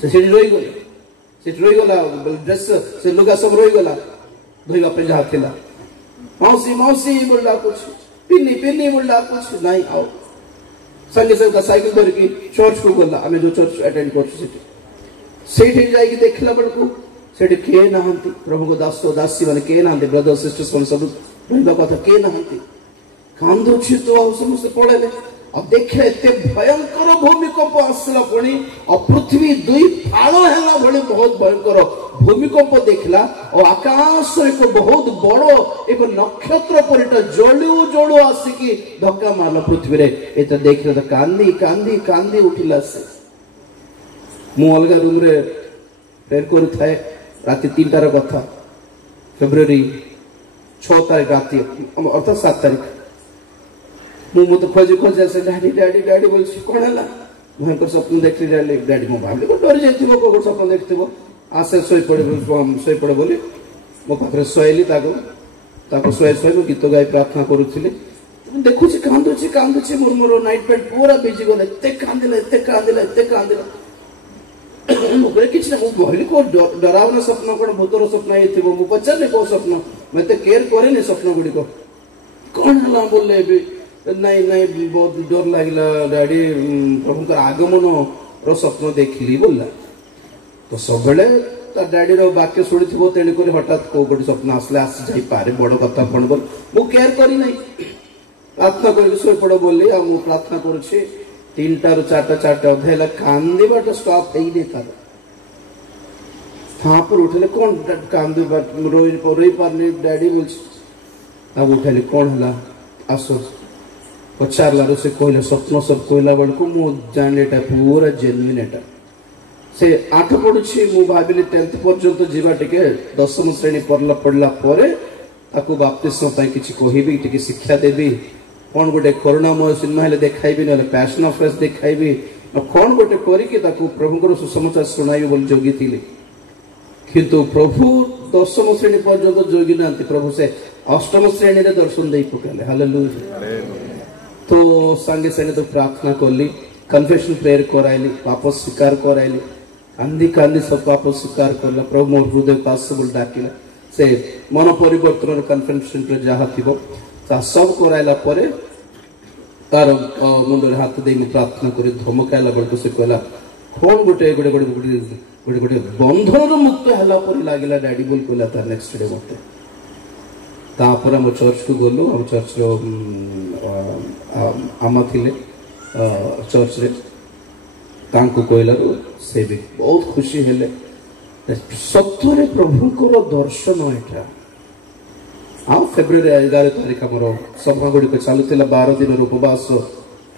से सेठी रही गला ड्रेस से लुगा सब रही गला धोइबा पे जहा थिला मौसी मौसी बोलला कुछ पिन्नी पिन्नी बोलला कुछ नहीं आओ संगे संगे साइकिल धर की चर्च को गला हमें जो चर्च अटेंड कर सेठी जाइए देखला बेलको सेठी के नहांती प्रभु को दास दासी माने के नहांती ब्रदर सिस्टर्स मन सब रहिबा कथा के नहांती कांदुची तो समस्त पड़े अब देखे एते भयंकर भूमिकंप आसला पुणी और पृथ्वी 2 फाड़ है भले बहुत भयंकर भूमिकंप देखला और आकाश एक बहुत बड़ एक नक्षत्र परिटा जलू जलू आसिकी धक्का मारला पृथ्वी रे एते देखले तो कांदी कांदी कांदी उठिला से मु अलगा रूम रे फेर करू थाए राति 3टार कथा फेब्रुआरी 6 तारीख राति अर्थात 7 तारीख मु तो खोजी खोजी से डैडी डैडी डैडी बोल कौन है भयंकर स्वप्न देखली डैडी डैडी मो भाभी को डर जाइथिबो को स्वप्न देखथिबो आसे सोई पड़े बोली मो पाखरे सोइली ताको सोई सोई मो गीत गाई प्रार्थना करूथिले देखु छी कांदुची मोर मोर नाइट पैड पूरा बिजी गले एते कांदिला मोरे किछ ना मो भइली को डरावना स्वप्न कोन भूतर स्वप्न आइथिबो मो पछाले को स्वप्न मते केयर करे ने स्वप्न गुडी को कौन हला बोले भी नहीं नहीं बहुत डर लगला डैडी प्रभु का आगमन रो स्वप्न देखली बोला तो सब डैडी रो वाक्य शुणी थो तेणुक हठात को गोटे स्वप्न आसले आसी जाई पारे बड़ कथा कौन कर मु केयर करी नहीं प्रार्थना कर सोई पड़ बोली आ मु प्रार्थना करुछि 3टारू 4टा अधेला कांदीबाट स्टॉप हेई नै तार हाँ पर उठले कौन कांदी रोई पारनी डैडी बोल अब उठले कौन हला आसो पचारला से कहले स्वप्न सब कहला बेलू मु जाने पूरा जेन्युइन एटा से 8 पढ़ुछि मु भाबिली 10th पर्यंत जीवा टिके 10th श्रेणी पढ़ला परे ताकू बाप्तिस्म पई किछि कहिबी टिके शिक्षा देबी कौन गोटे करुणामय सिनेमा हेले देखाइबी न पैशन ऑफ क्राइस्ट देखाइबी कौन गोटे करिके ताकू प्रभुଙ୍କର सुसमाचार सुनाइबी बोली जोगी थिली किंतु प्रभु 10th श्रेणी पर्यंत जोगी नांती प्रभु से 8th श्रेणी रे दर्शन देई पकाले हालेलुया तो संगे संगे तो प्रार्थना करली कन्फेशन प्रेयर कराइली पाप स्वीकार कराइली कांदी कांदी सब पाप स्वीकार करला प्रभु मोर हृदय पास बोल डाकिला से मन परिवर्तन कन्फेरेन्स जहाँ थी सब कराइला तार मुंडे हाथ दे प्रार्थना कर धमकाइला बेलू से कहला कौन गोटे गोटे गोटे गोटे गोटे बंधन मुक्त है लगे डैडी बोल कहला तार नेक्स्ट डे मत तापर आम चर्च को गलु आम चर्च आमा थिले चर्च रे तांको कहला से भी बहुत खुशी हेले सत्य प्रभुंकर दर्शन एटा आ फेब्रुआरी 11 तारीख आम सभा गुड़िक चलुला 12 दिन उपवास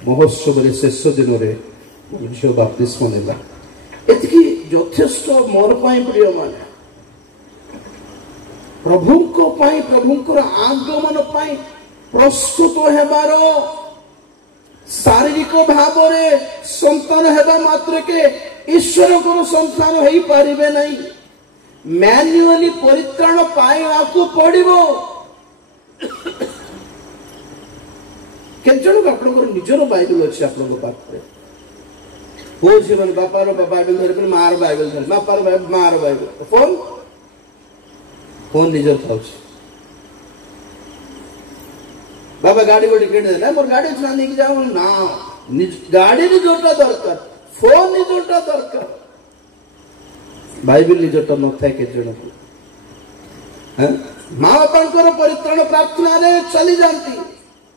महोत्सव शेष दिन में झील बाप्तिस्म नेला एतिकी यथेष्ट मोर प्रिय माने प्रभुंकर आगमन प्रस्तुत हेबार शारीरिक भाव संतान हेबा मात्र के ईश्वर को संतान हो पारिबे नहीं मैन्युअली परित्राण पाइबा को पड़िबो केजन आपनकर निजर बाइबल अछि आपनक पाखरे हो जीवन बापार बाइबल धरि मार बाइबल धरि बापार बाइबल मार बाइबल फोन फोन निजर थाउछ बाबा गाड़ी गोड़ी किन देना मोर गाड़ी चला नहीं जाओ ना गाड़ी नि जोटा दरकार फोन नि जोटा दरकार बाइबल नि जोटा न थाए केजन को हैं मां बापांकर परित्राण प्रार्थना रे चली जानती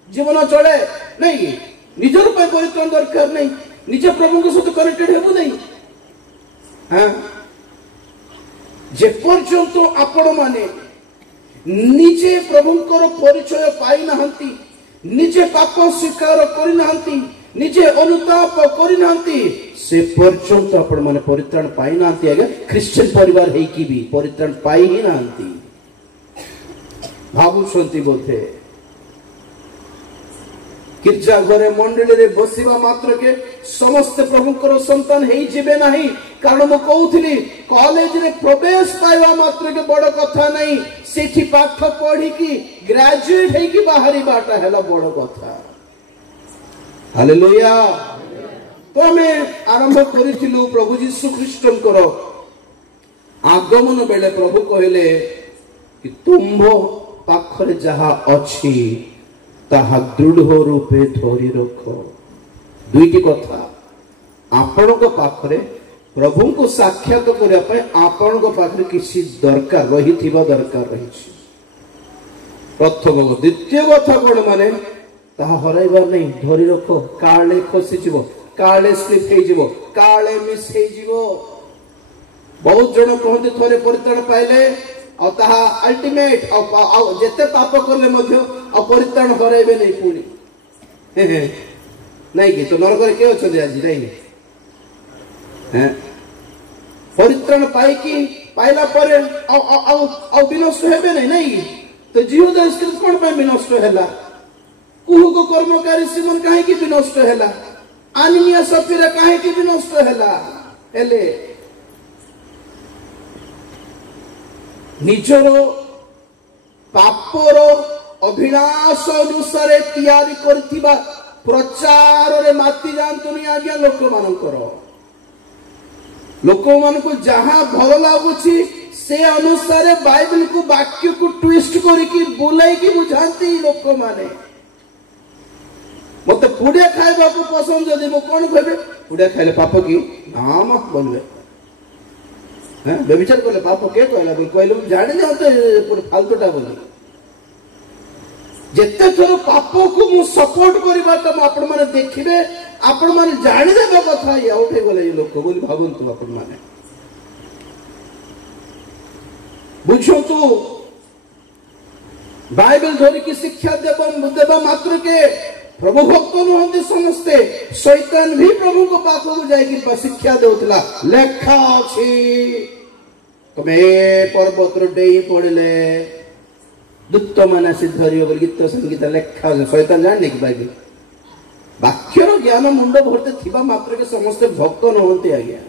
जीवन चले नहीं निजर पे परित्राण दरकार नहीं निज प्रभु के साथ कनेक्टेड हेबो नहीं हां जे पर्यंत आपण माने निजे प्रभुंकर परिचय पाई नहंती निजे पाप स्वीकार करि नहंती निजे अनुताप करि नहंती से पर्यंत आपण माने परित्राण पाई नहंती आगे क्रिश्चियन परिवार हेई की भी परित्राण पाई ही नहंती भाबु संति बोधे गिरजा घरे मंडली रे बसिबा मात्र के समस्त प्रभुंकर संतान हेई जिबे नहीं कारण मु कहउथली कॉलेज रे प्रवेश पाइबा मात्र के बड़ कथा नहीं सेठी पाठ पढ़ी की ग्रेजुएट हेई की बाहरी बाटा हैला बड़ कथा हालेलुया तो हमें आरंभ करिथिलु प्रभु यीशु ख्रीष्टंकर आगमन बेले प्रभु कहले कि तुम्भो पाखरे जहा अछि ताहा दृढ़ रूपे धरी रख दुईटी कथा आपण पाखरे प्रभु को साक्षात करने आपण पाखरे किसी दरकार रही दरकार रही प्रथम द्वितीय कथा कौन माने ताहा हराइबार नहीं धरी रख काले खसी काले स्लिप हो काले मिस हो बहुत जन कहते थोड़े परित्राण पाइले अल्टीमेट जेते पाप करले मध्य परित्राण हराइबे नहीं पुणी नहीं कि तो नरक रे के अछि आज नहीं हैं परित्राण पाई कि पाइला परे विनष्ट हेबे नहीं तो जीव दस्कृत कोन पे विनष्ट हैला कुहु को कर्मकारी सिमन काहे कि विनष्ट हैला आनिया सफिरा काहे कि विनष्ट हैला हेले निजर पापर अभिलाष अनुसार तैयारी करथिबा प्रचार रे माति जानतुनी आज्ञा लोक मान को जहां भल लागुची से अनुसार बाइबल को वाक्य को ट्विस्ट करके बुलाई की बुझाती लोक माने मते पुडिया खाइबा को पसंद जदी मो कोन कहबे पुडिया खाइले पाप की ना मत बोलबे हैं व्यभिचार करले पाप के कहला बोल कहले जानि न तो फालतूटा बोली जेते थोर पाप को मु सपोर्ट करबा त आपण माने देखिबे आपण माने जानि देबा कथा या उठे गले ये लोक बोली भाबंतु आपण माने बुझंतु बाइबल धरि की शिक्षा देबा मात्र के प्रभु भक्त नुहंती समस्ते शैतान भी प्रभु को पाख को जाई शिक्षा देउतला लेखा अछि तमे पर्वत रे डेई पड़ले दुत्त माने से धरियो बोल गीत संगीत लेखा शैतान जाने कि बाइबल वाक्य रो ज्ञान मुंड भरते थिबा मात्र के समस्ते भक्त नुहंती आज्ञा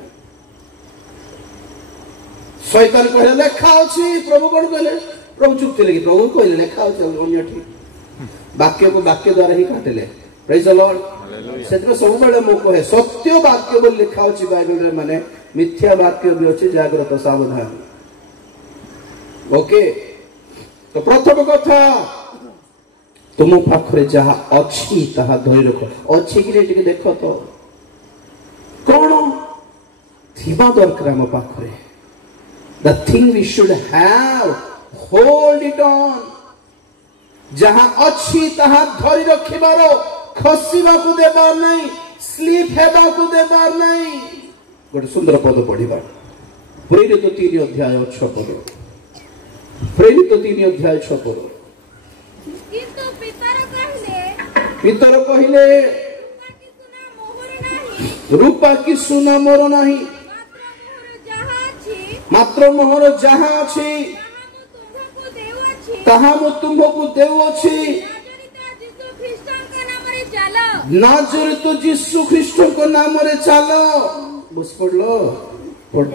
शैतान कहले लेखा अछि प्रभु कोन कहले प्रभु चुप थिले कि प्रभु कहले लेखा अछि अन्य ठीक वाक्य को वाक्य द्वारा ही काटले प्रेज द लॉर्ड सेतमे सब बेले मो कहे सत्य वाक्य बोल लिखा अछि बाइबल रे माने मिथ्या वाक्य भी अछि जाग्रत सावधान ओके तो प्रथम कथा तुम पाखरे जहा अच्छी ताहा धरी रख अच्छी कि टिके देख तो कौन थिबा दरकार आम पाखरे the thing we should have hold it on जहा अच्छी ताहा धरी रखिबार खसिबा को देबार नहीं स्लीप हेबा को देबार नहीं गोटे सुंदर पद पढ़िबा प्रेरित 3 अध्याय 6 पद प्रेरित 3 अध्याय 6 पद किंतु पितर कहले रूपा की सुना मोर नहीं मात्र मोहर जहा अछि ताहा मु तुमको देउछि नाजरेत यीशु ख्रीष्ट को नाम रे चलो बुझ पड़लो पढ़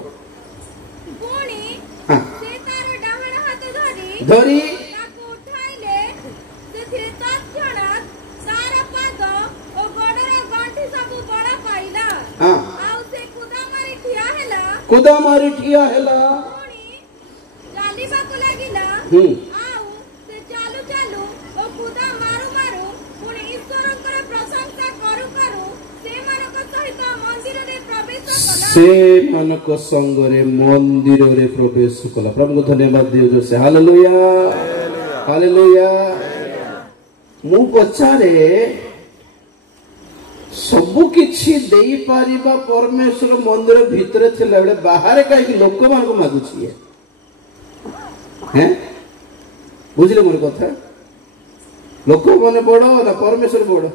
पुणी हां से तार डाहण हाथ धरी ताको उठाइले से तत्क्षणात तार पाद ओ गोडर गंठी सब बड़ा पाइला हां आउ से कुदा मारी ठिया हेला पुणी चालिबा को लागिला आउ से चालू चालू ओ कुदा मारू मारू पुणी ईश्वरकर प्रशंसा करू करू से मानक संग रे मंदिर रे प्रवेश कला प्रभु को धन्यवाद दियो जो से हालेलुया हालेलुया मु पचारे सबु किछि देई पारिबा परमेश्वर मंदिर भीतर थिला बेले बाहर काई लोक मान को मागुछि हैं बुझले मोर कथा लोक माने बड़ो ना परमेश्वर बड़ो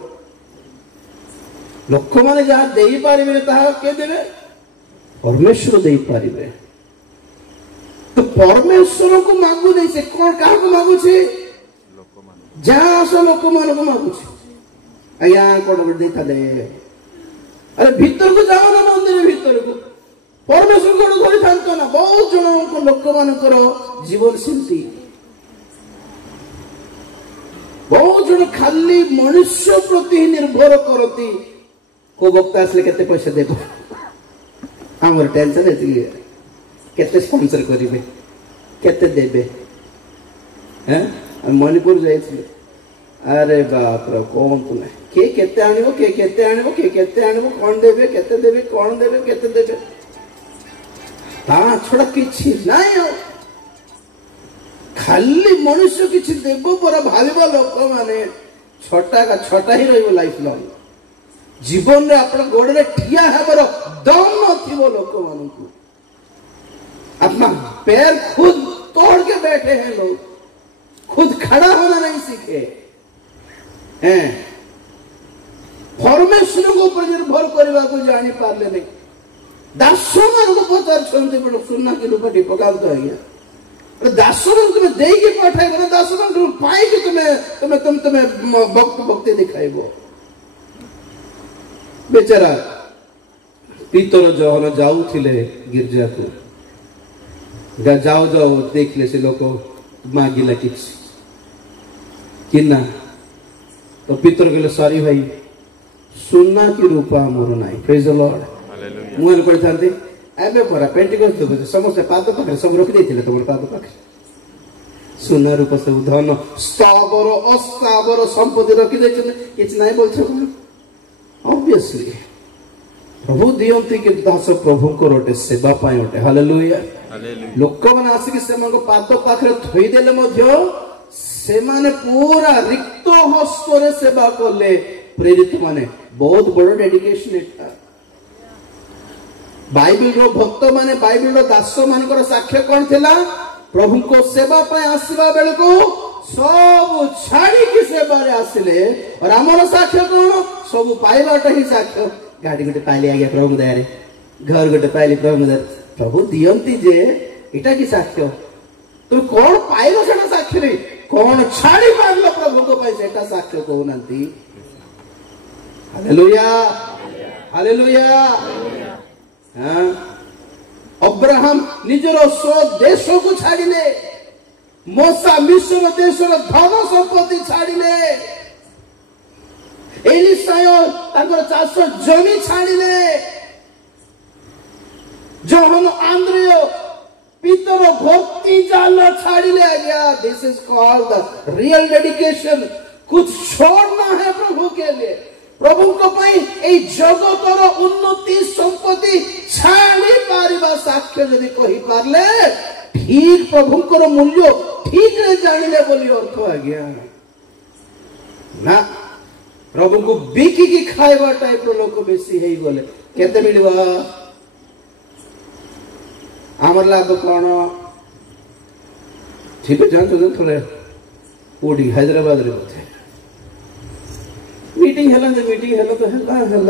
लोक माने जहा देई पारिबे ताहा के देबे परमेश्वर देई पारिबे तो परमेश्वर को मागु नहीं से कोन काहा को मागु छे जहा से लोक मान को मागु छे आया कोन बड़ देखा दे अरे भीतर को जाओ ना मंदिर भीतर को परमेश्वर को धरि थांतो ना बहुत जन को लोक मानकर जीवन शिल्पी बहुत जन खाली मनुष्य प्रति निर्भर करती को वक्ता असले केते पैसा देबो हमर टेंशन एतिले केते स्पॉन्सर करिवे केते देबे हैं मणिपुर जाइथिले अरे बाप रे कोन तुमे के केते आनिबो के केते आनिबो के केते आनिबो कोन देबे केते देबे कोन देबे केते देबे ता छोड़ा किछि नाही हो खाली मनुष्य किछि देबो पर भाबिबा लोक माने छोटा का छोटा ही रहइबो लाइफ लॉन्ग जीवन रे अपन गोड़ रे ठिया हेबर दम नथिबो लोक मानकु अपना पैर खुद तोड़ के बैठे हैं लोग खुद खड़ा होना नहीं सीखे हैं परमेश्वर को ऊपर निर्भर करबा को जानि पारले नहीं दासो मान को पचार छंती बड़ सुन्ना के रूप टिपकाल तो आया अरे दासो मान तुम्हें देई के पठाई बना दासो मान तुम पाई के तुम्हें भक्त भक्ति दिखाइबो बेचारा पीतर जहन जाउथिले गिरजा को जाओ जाओ देख ले से लोक मागिला किछ किना तो पितर कहले सॉरी भाई सुन्ना की रूपा मोर नाही प्रेज द लॉर्ड हालेलुया मुन कर थांती एबे परा पेंटिकोस दो समस्त पाद पाखरे सब रख देथिले तमर पाद पाखरे सुन्ना रूप से धन स्थावर अस्थावर संपत्ति रखि दैछन किछ नाही बोलछो ऑब्वियसली प्रभु दियंती के दास प्रभु को रोटे सेवा पाए ओटे हालेलुया हालेलुया लोक मन आसी से मन को पाद पाखरे थोई देले मध्य से माने पूरा रिक्त हस्त रे सेवा करले प्रेरित माने बहुत बड़ डेडिकेशन एटा बाइबल रो भक्त माने बाइबल रो दास मानकर साक्ष्य कोन थिला प्रभु को सेवा पाए आसीबा बेले को सब छाड़ी की सेवा रे आसिले और हमर साक्ष्य कोन सब पाइबाटा ही साक्ष्य गाड़ी गोटे पाइले आ गया प्रभु दयारे घर गोटे पाइले प्रभु दयारे प्रभु दियंती जे एटा की साक्ष्य तो कोन पाइलो सेटा साक्ष्य रे कोन छाड़ी पाइलो प्रभु को पाइ सेटा साक्ष्य कहउनंती हालेलुया हालेलुया हां अब्राहम निजर स्वदेश को छाड़िले मोसा मिस्र देशर धन संपत्ति छाड़िले एलिसाय ताकर चाष जमी छाड़िले जोहन आंद्रिय पितर भक्ति जाल छाड़िले आज्ञा। This is called the real dedication. कुछ छोड़ना है प्रभु के लिए। प्रभु को पाई ए जगतर उन्नति संपत्ति छाड़ी पारिबा साक्ष्य जदि कहि पारले ठीक प्रभु को मूल्य ठीक रे जानिले बोली अर्थ आज्ञा ना। प्रभु को बिकी की खाइबा टाइप रो लोक बेसी हेई गले केते मिलवा आमर लाभ कौन ठीक है जानते हो थोड़े ओडी हैदराबाद रे होते मीटिंग हेला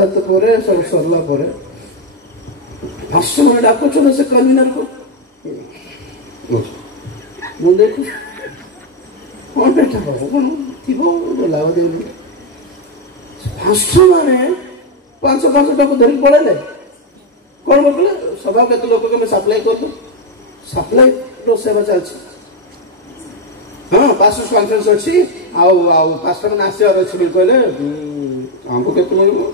तो परे सब सरला परे भाषण में डाको चलो से कन्वीनर को मुझे देखो कौन बैठा हो कौन थीबो लावा देली भाषण माने 500 टाको धरि पड़ेले कौन बोले सभा केते लोक के सप्लाई कर दो सप्लाई रो सेवा चलछि। हाँ पास्टर्स कॉन्फ्रेंस अच्छी आउ पास्टर में आसे और अच्छी कहले हमको केते मिलबो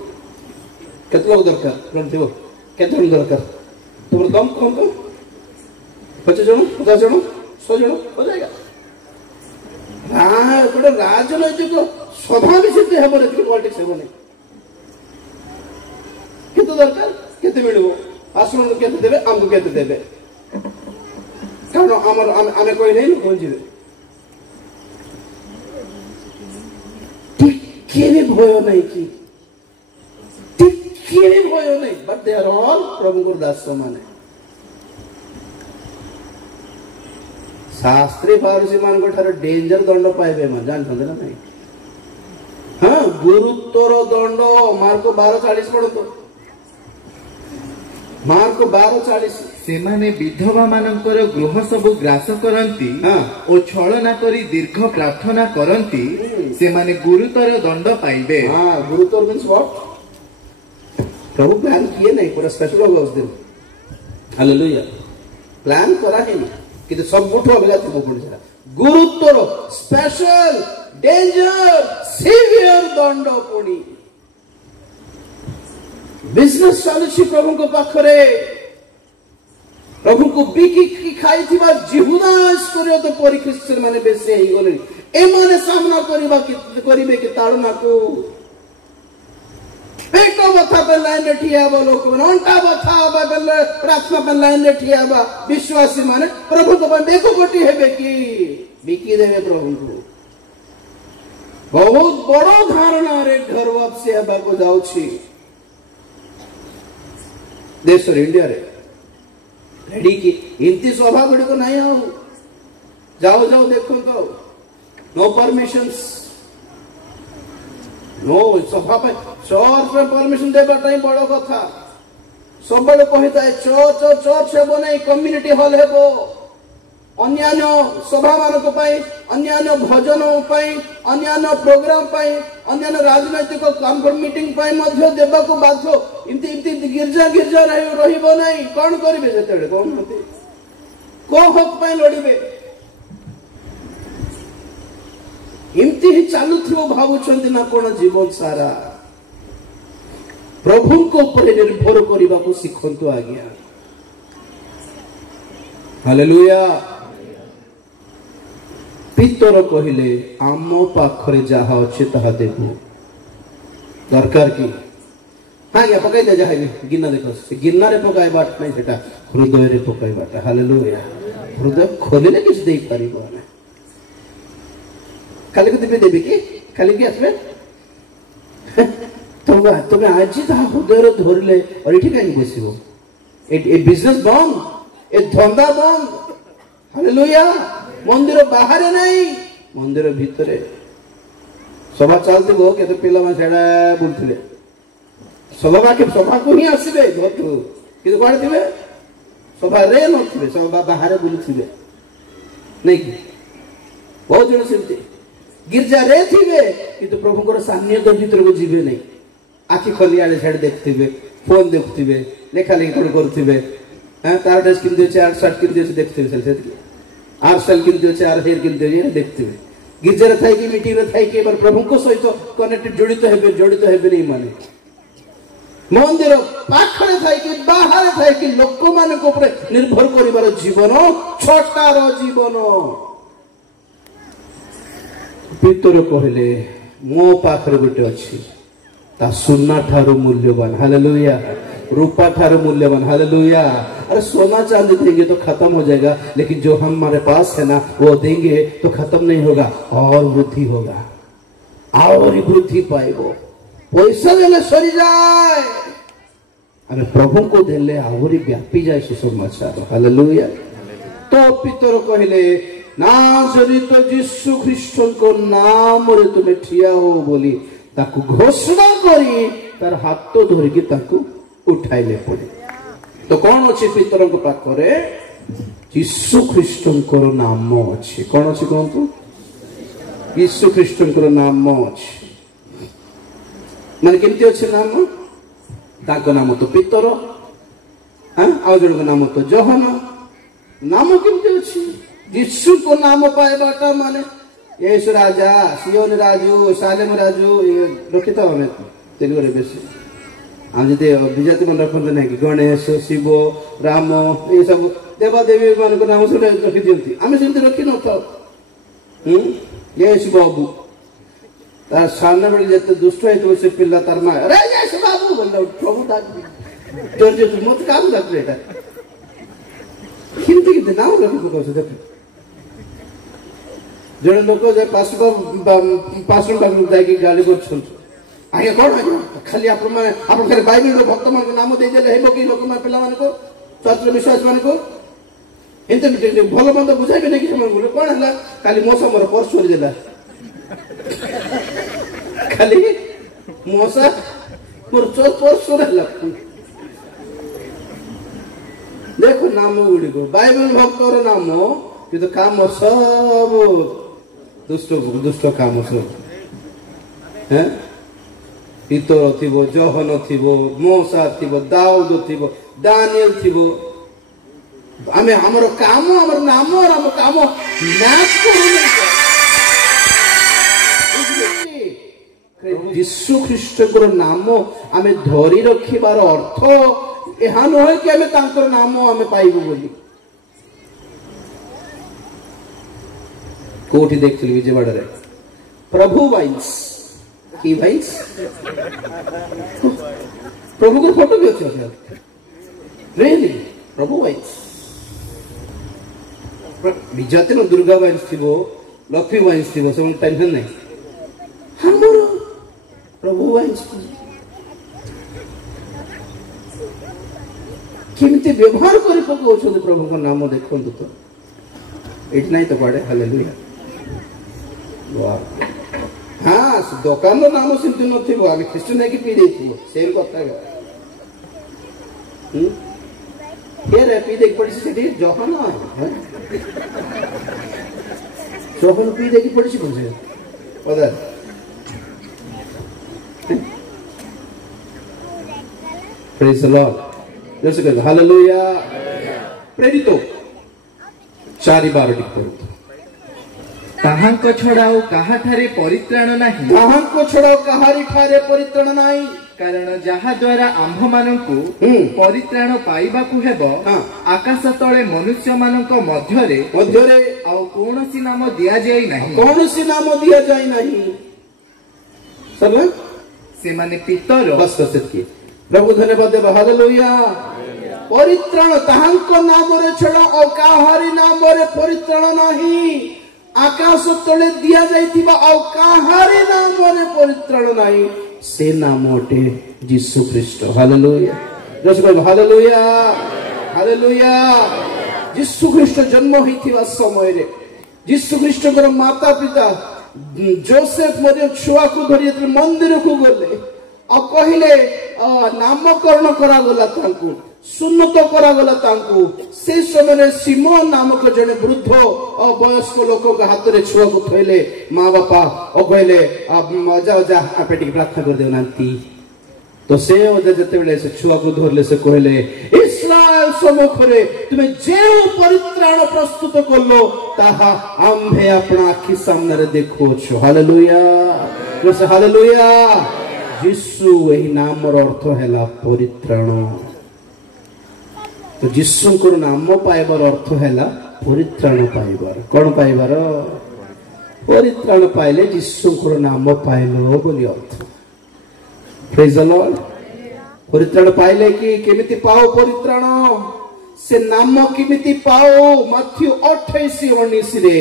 केते लोग दरकार कोन थिबो केते लोग दरकार तुम दम कौन तो 50 जन 50 जन 100 जन हो जाएगा। हाँ गोटे राजनैतिक सभा भी सिद्धि हेबो रे पॉलिटिक्स हेबो नै केते दरकार केते मिलबो पास्टर को केते देबे हमको केते देबे कारण हमर आमे कोई नै कोन जीवे टिके भय नहीं की टिके भय नहीं बट दे आर ऑल प्रभु को दास माने शास्त्री फारसी मान को ठारे डेंजर दंड पाइबे मन जानथन ना नहीं। हां गुरुत्वर दंड मार्क 12:40 पढतो मार्क 12:40 सेमाने विधवा मानकर गृह सबु ग्रास करंती ओ छलना करी दीर्घ प्रार्थना करंती सेमाने गुरुतर दंड पाइबे। हां गुरुतर मींस व्हाट प्रभु प्लान किए नहीं पूरा स्पेशल होगा उस दिन हालेलुया प्लान करा है कि सब उठो अगला तुम कोन जरा गुरुतर स्पेशल डेंजर सीवियर दंड कोनी बिजनेस चलुछि प्रभु को पाखरे प्रभु को बिकी की खाई थिबा जिहुदा इस्करियोत परि ख्रिस्टियन माने बेसे ही गले ए माने सामना करिबे कि ताड़ना को पेट बथा पे लाइन रे ठिया बा लोक अंटा बथा बा प्रार्थना पे लाइन रे ठिया बा विश्वासी माने प्रभु को देखो गोटी हेबे कि बिकी देवे प्रभु को बहुत बड़ो धारणा रे घर वापसी हेबा को जाउछि देश इंडिया रे रेडी की इनती सभा गुड़ी को नहीं आओ जाओ देखो तो नो परमिशंस नो सभा पे चर्च में परमिशन देबा टाइम बड़ो कथा सब बड़ो कहता है चर्च हेबो नहीं कम्युनिटी हॉल हेबो अन्यान्य सभा मानक पाई अन्यान्य भजन पाई अन्यान्य प्रोग्राम पाई अन्यान्य राजनैतिक कॉन्फ्रेंस मीटिंग पाई मध्य देबा को बाध्य इमती गिरजा रहिबो नहीं कौन करिवे जतेबे कौन होते को हक पाई लड़िबे इमती ही चालू थियो भावुछंती ना कोन जीवन सारा प्रभु को ऊपर निर्भर करबा को सिखंतु आज्ञा हालेलुया। पितर कहले आम पाखरे जहा अच्छे ताहा देबो दरकार की हाँ या पकाई दे जहा गिन्ना देखो से गिन्ना रे पकाई बाट नहीं सेटा हृदय रे पकाई बाट हालेलुया हृदय खोलिले किछ देई परिबो ना खाली को देबे की खाली की आसबे तबे आज ता हृदय रे धरले और इठी काई बसिबो ए बिजनेस बंद ए धंधा बंद हालेलुया मंदिर बाहर नहीं मंदिर भीतर सभा चलते गो केते पिला मा सेडा बुलथिले सभा को ही आसीबे घटू कि कोड थिबे सभा रे नथिबे सभा बाहर बुलथिबे नहीं कि बहुत जन सेमती गिरजा रे थिबे कि प्रभु को सान्निध्य भीतर को जीवे नहीं आखि खोली आले सेड देखथिबे फोन देखथिबे लेखा लेखी कोड करथिबे तार ड्रेस किन दे चार शर्ट किन दे देखथिबे से आर सेल किन दे चार हेयर किन दे देखथिबे गिरजा थाई की मीटिंग रे थाई के प्रभु को सहित कनेक्ट जड़ित हेबे नहीं माने मंदिर पाखरे थाई कि बाहर थाई कि लोक मान निर्भर कर जीवन छटार जीवन पितर कहले मो पाखरे गोटे अच्छी ता सुना ठारू मूल्यवान हालेलुया रूपा ठारू मूल्यवान हालेलुया। अरे सोना चांदी देंगे तो खत्म हो जाएगा, लेकिन जो हमारे पास है ना वो देंगे तो खत्म नहीं होगा और वृद्धि होगा और वृद्धि पाएगो। पैसा देने सरी जाए अरे प्रभु को देले आहरी व्यापी जाए सुसमाचार हालेलुया। तो पितर कहले नाजरित यीशु ख्रीष्ट को नाम रे तुमे ठिया हो बोली ताकू घोषणा करी तार हाथ तो धरिकी ताकू उठाइले पड़े। तो कौन अच्छे पितर पाखरे यीशु ख्रीष्ट नाम अच्छे कौन अच्छे कहतु यीशु ख्रीष्ट नाम अच्छे माने केमती अच्छे नाम ताको नाम तो पितर आ जन नाम तो जहन नाम केमती अच्छे यीशु को नाम पाएबाटा माने यीशु राजा सियोन राजू सालेम राजू ये रखी था हमें तेलुगु रे बेसी आज दे विजाति मन रखते नहीं कि गणेश शिव राम ये सब देवा देवी मान को नाम सुन रखी दियंती आमे सेमती रखी न था यीशु बाबू तार सामने बेले जते दुष्ट है तो से पिल्ला तार मा अरे यीशु बाबू बोल प्रभु डाक तोर जे मत काम रख लेटा किंतु कि नाम रखी को कहते जड़े लोक जे पास जाकि गाली कर आगे कौन खाली आप खाली बाइबल भक्त मान नाम दे कि लोक पे छात्र विश्वास मान को एमती भल मंद बुझाइबे नहीं कि कौन है खाली मशा मोर पर्स चोरी देला खाली मशा मोर पर्स चोरी देखो नाम गुड़ी को बाइबल भक्तर नाम कि काम सब दुष्ट दुष्ट काम सब हैं पितर थिबो जहन थिबो मोसा थिबो दाऊद थिबो दानियल थिबो आमे हमर काम हमर नाम और हम काम मैच करू यीशु ख्रीष्ट को नाम आमे धरी रखिबार अर्थ एहा नहे कि आमे तांकर नाम आमे पाइबो बोली कोठी देखथिलि विजयवाड़ा रे प्रभु वाइन्स की वाइन्स प्रभु को फोटो भी अच्छे रियली प्रभु वाइन्स विजाति न दुर्गा वाइन्स थी लक्ष्मी वाइन्स थी सब टेंशन नहीं हमर प्रभु वाइन्स केमती व्यवहार कर पकाउछन प्रभु को नाम देखंतु तो एट नहीं तो पड़े हालेलुया हाँ दुकान नाम सेमती नथिबो आमे ख्रीष्टियन है कि पी देथिबो सेम कथा के रे पी देख पड़ी सेठी जहन जहन पी देख पड़ी से पता प्रेज द लॉर्ड जैसे कहते हालेलुया प्रेरितो 4 टिक ताहांको छड़ाओ काहाठारे परित्राण नाही ताहांको छड़ाओ काहारी ठारे परित्राण नाही कारण जहा द्वारा आंभ मानंकु परित्राण पाइबाकु हेबो आकाश तळे मनुष्य मानंको मध्यरे आ कोनोसी नाम दिया जाई नाही कोनोसी नाम दिया जाई नाही सब से माने पितर बस की प्रभु धन्यवाद देव हालेलुया परित्राण ताहांको नाम रे छड़ा आ काहारी नाम रे परित्राण नाही आकाश तले दिया जाइथिबा आ काहारे नाम रे परित्राण नाही से नाम अटे यीशु ख्रीष्ट हालेलुया जस को हालेलुया हालेलुया यीशु ख्रीष्ट जन्म होइथिबा समय रे यीशु ख्रीष्ट को माता पिता जोसेफ मरे छुआ को धरि मंदिर को गले आ कहिले नामकरण करा गला तांकू सुन्नत करा गला तांकू से समय सिमोन नामक जने वृद्ध और वयस्क लोक के हाथ रे छुआ को थैले माँ बापा और कहले अजा अजा पेटी प्रार्थना कर देव नांती तो से अजा जते बेले से छुआ को धरले से कहले इस्राएल सम्मुखरे तुमे जे परित्राण प्रस्तुत करलो ताहा आम्भे अपना आखि सामने रे देखो छो हालेलुया जैसे हालेलुया यीशु यही नाम अर्थ है परित्राण। तो यीशु नाम पाइबार अर्थ है परित्राण पाइबार। कौन पाइबार? परित्राण पाइले यीशु नाम पाइल बोली अर्थ। Praise the Lord. परित्राण पाइले कि केमिति पाओ परित्राण? से नाम केमिति पाओ? मथ्यू 28:19 रे,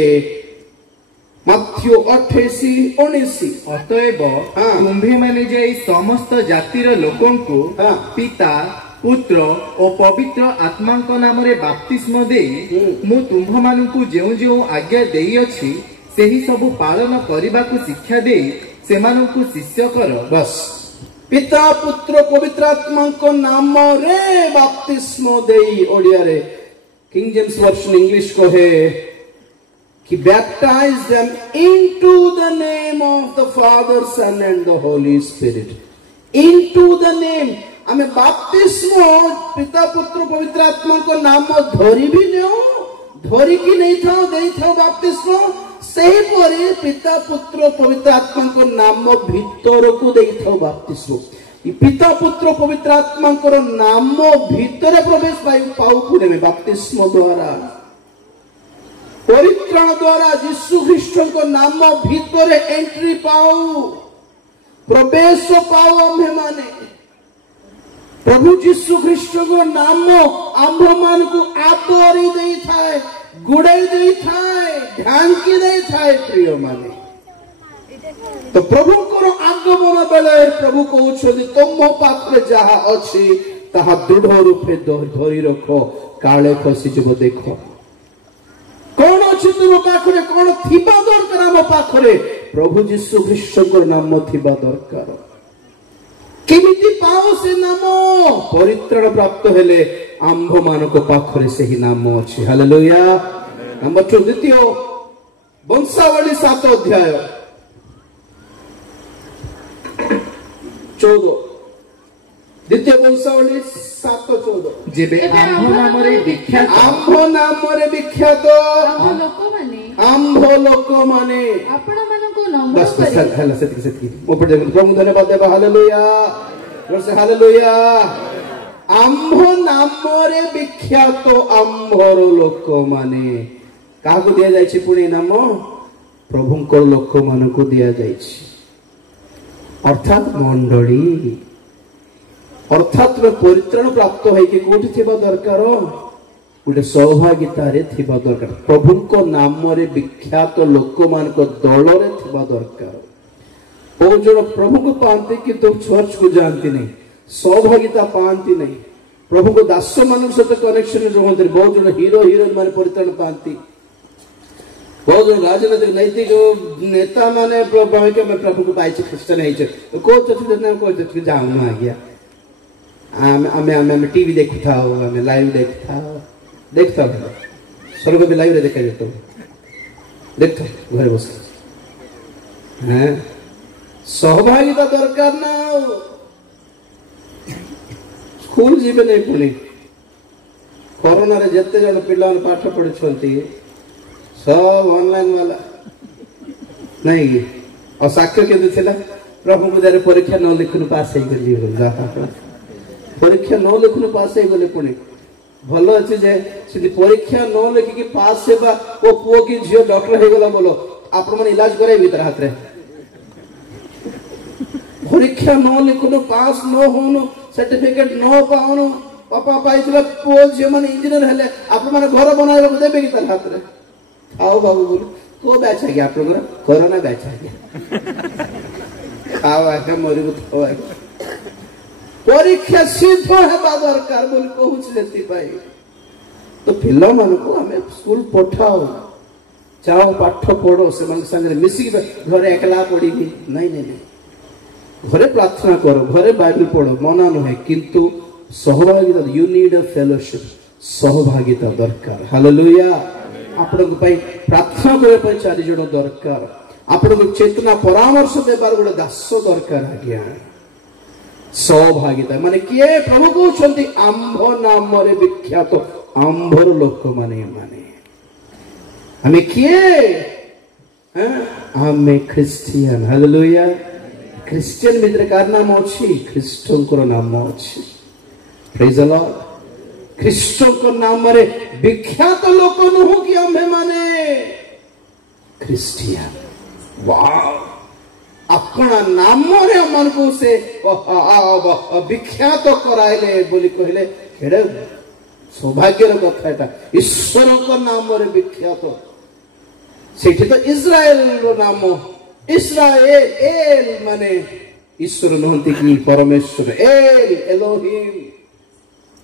मथ्यू 28:19। अतएव तुम्भे माने जाई समस्त जातिर लोकों को पिता पुत्र और पवित्र आत्मा नाम रे बपतिस्म देई मु तुम्भ मानकु जेउ जेउ आज्ञा देई अछि सेही सब पालन करबा को शिक्षा देई सेमानकु शिष्य कर। बस पिता पुत्र पवित्र आत्मा को नाम रे बपतिस्म देई। ओडिया रे किंग जेम्स वर्जन इंग्लिश को है कि baptize them into the name of the Father, Son and the Holy Spirit. Into the name, आमे बपतिस्म पिता पुत्र पवित्र आत्मा को नाम धरी भी नहीं, धरी की नहीं था, दे था बपतिस्म। सही परे पिता पुत्र पवित्र आत्मा को नाम भीतर को दे था बपतिस्म। पिता पुत्र पवित्र आत्मा को नाम भीतर प्रवेश पाऊ पुणे में बपतिस्म द्वारा, परित्राण द्वारा यीशु ख्रीष्ट को नाम भीतर एंट्री पाऊ, प्रवेश पाऊ। आम्भे माने प्रभु यीशु ख्रीष्ट को नाम आम्भ मान को आदरी दे थाए, गुड़ाई दे थाए, ध्यान की दे थाए। प्रिय माने तो प्रभु को आगमन बेले प्रभु कहउछथि तुम पाखरे जहा अछि ताहा दृढ़ रूपे धरी रखो, काले खसी जब देखो। कौन अच्छी तुम पाखरे? कौन थिबा दरकार? आम पाखरे प्रभु यीशु ख्रीष्ट को नाम थिबा दरकार। केमिति पाओ से नाम? परित्राण प्राप्त हेले आंभ मान को पाखरे से ही नाम अछि। हालेलुया। नंबर 2 द्वितीय वंशावली 7 अध्याय 14। द्वितीय वंशावली 7:14। जेबे आंभ नाम रे विख्यात, आंभ नाम रे विख्यात आंभ लोक माने आपण मानको नम्र बस करी हेला सेति ऊपर देखो। प्रभु धन्यवाद देबा। हालेलुया। वर्ष हालेलुया। आंभ नाम रे विख्यात आंभर लोक माने काहको दिया जायछि? पुणी नाम प्रभुंकर लोक मानको दिया जायछि, अर्थात मंडली। अर्थात परित्राण प्राप्त है कि कोठी थिबा दरकार? गोटे सौभाग्यता रे थिबा दरकार। प्रभु को नाम रे विख्यात लोक मान को दल रे थिबा दरकार। बहुत जन प्रभु को पाते किंतु चर्च को जानती नहीं, सौभाग्यता पाती नहीं, प्रभु को दास मान सहित कनेक्शन रहते। बहुत जन हीरो हीरोइन मान परित्राण पाती, बहुत जन राजनैतिक नैतिक नेता माने प्रभु को पाई ख्रीष्टान है को चर्च जाऊन आज्ञा आम टीवी देखुता, आम लाइव देखता स्वर्ग भी लाइव देखा जाता देखता घरे बस। सहभागिता दरकार ना। स्कूल जीवे नहीं पुणी कोरोना रे जते जन पिला पाठ पढ़ुछंती सब ऑनलाइन वाला नहीं। और साक्ष्य केते थिला? प्रभु को जारे परीक्षा न लिखनु पास हे गली परीक्षा न लिखनु पास हे गले पुणी भलो अछि जे सिधि परीक्षा न लिखि पास हेबा ओ पुओ की झियो डॉक्टर हे गला बोलो आपण मन इलाज करे भीतर हाथ रे। परीक्षा न लिखनु पास न होनु सर्टिफिकेट न पाउनु पापा पाइथिला पुओ झियो मन इंजीनियर हेले आपण मन घर बनाइबा देबे की तर हाथ रे। आओ बाबू बोलो को बैच है आप लोग? कोरोना बैच है। आओ आके मोरी को परीक्षा सिद्ध हेबा दरकार बोली कहूछ लेती पाई। तो पिला मान को हमें स्कूल पठाओ, जाओ पाठ पढ़ो, से मन संगे मिसिक घरे एकला पड़ी नहीं नहीं नहीं। घरे प्रार्थना करो, घरे बाइबल पढ़ो, मना नुहे किंतु सहभागिता। यू नीड अ फेलोशिप, सहभागिता दरकार। हालेलुया। आपण को प्रार्थना करने 4 जन दरकार। आपण को चेतना परामर्श देबार गोटे दास दरकार। आज्ञा सहभागिता माने किए? प्रभु कहउछंती आंभ नाम रे विख्यात आंभर लोक माने हमें किए? हमें क्रिश्चियन। हालेलुया। क्रिश्चियन भितर कार नाम अच्छी ख्रीष्टर नाम अच्छी प्रेज द लॉर्ड ख्रीष्टर नाम रे विख्यात लोक नुह कि आम्भे माने क्रिस्टियन वाओ अपना नाम रे मन को से विख्यात कराइले बोली कहले केड़े सौभाग्यर कथा एटा ईश्वर को नाम रे विख्यात सेठी तो इस्राएल रो नाम इस्राएल एल माने ईश्वर नहंती कि परमेश्वर एल एलोहिम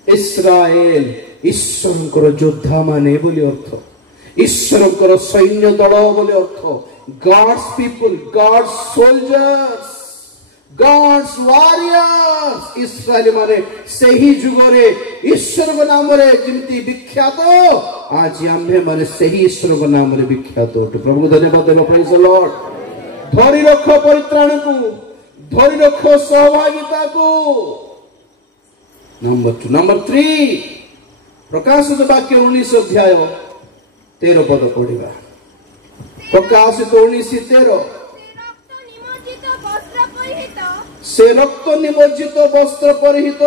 इस्राएल ईश्वर योद्धा माने बोली अर्थ ईश्वर सैन्य दल बोली अर्थ God's people God's soldiers God's warriors इस्राएल माने सही जुगरे ईश्वर को नाम रे जिमती विख्यात आज आम्भे माने सही ईश्वर को नाम रे विख्यात प्रभु धन्यवाद देव प्रेज द लॉर्ड धरी रख परित्राण को धरी रख सहभागिता को नंबर 2 नंबर 3 प्रकाशित वाक्य 19 अध्याय 13 पद पढ़िबा प्रकाशित 19:13 से रक्त निमज्जित वस्त्र परिहित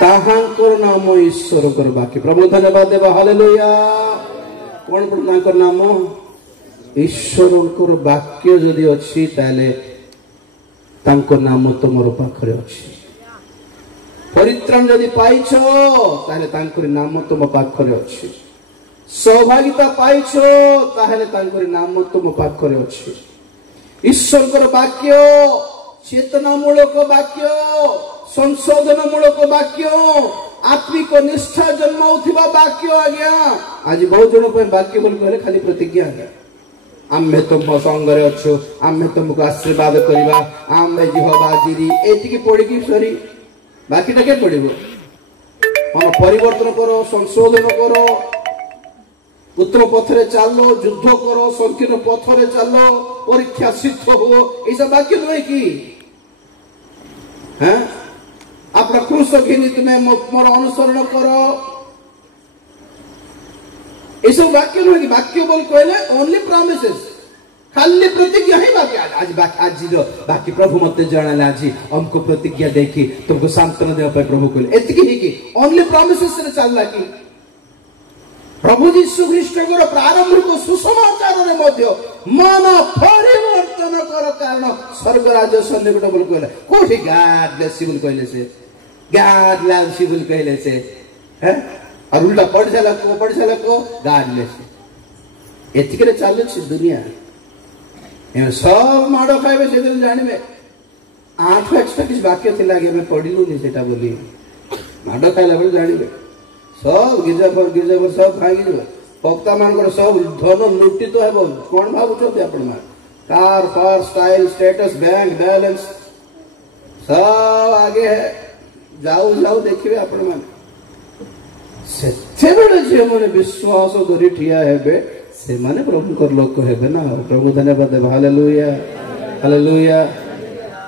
ताहांकर नाम ईश्वर वाक्य प्रभु धन्यवाद देव हालेलुया कौन तांकर नाम ईश्वर वाक्य जदि अच्छी ताले तांको नाम तुमर पाखरे अच्छी परित्राण जदि पाइछ ताले तांकर नाम तुम पाखरे अच्छी सहभागिता पाइछ ताले तांकर नाम तुम पाखरे अच्छी ईश्वर वाक्य चेतनामूलक वाक्य संशोधनमूलक वाक्य आत्मिक निष्ठा जन्माउथिबा वाक्य आज्ञा आज बहुत जन वाक्य बोल कहले खाली प्रतिज्ञा आज्ञा आमे तुम संगरे अच्छो आमे तुमको आशीर्वाद करिबा आमे जिहबा जिरी एतिकी पढिकी सरी बाकीटा के पढिबो मन परिवर्तन करो संशोधन करो उत्तम पथरे चलो युद्ध करो संकीर्ण पथरे चलो परीक्षा सिद्ध हो ऐसा वाक्य नुहे कि हैं अपना क्रूस घिनी तुम्हें मोर अनुसरण करो ऐसा वाक्य नुहे कि वाक्य बोल कहले ओनली प्रॉमिसेस खाली प्रतिज्ञा ही बाकी आज बाकी प्रभु मते जणाले आज हमको प्रतिज्ञा देखी तुमको सांत्वना देवा पे प्रभु कहले एतिकी ही कि ओनली प्रॉमिसेस रे चलला कि प्रभु जीशु ख्रीष्ट प्रारंभिक सुसमाचार मन परिवर्तन कर कारण स्वर्ग राज्य सन्निकट बोल कहले कोठी गॉड ब्लेस यू बोल कहले से गॉड लव्स यू बोल कहले से हैं और उल्टा पढ़ जाला को गॉड ब्लेस एतिक रे चल छी दुनिया ए सब माडो खाइबे से दिन जानिबे 8 एक्स्ट्रा किछ वाक्य थिला के मैं पढिलु नि सेटा बोली माडो खाइला बेले जानिबे सब गिरजा सब भागी भक्ता मान सब धन लुटी तो है कौन भावुं आपण कार फार स्टाइल स्टेटस बैंक बैलेंस सब आगे है जाऊ जाऊ देखिए आपण मान से जो मैंने विश्वास करी ठिया हेबे से माने प्रभु लोक हेबे ना प्रभु धन्यवाद हालेलुया हालेलुया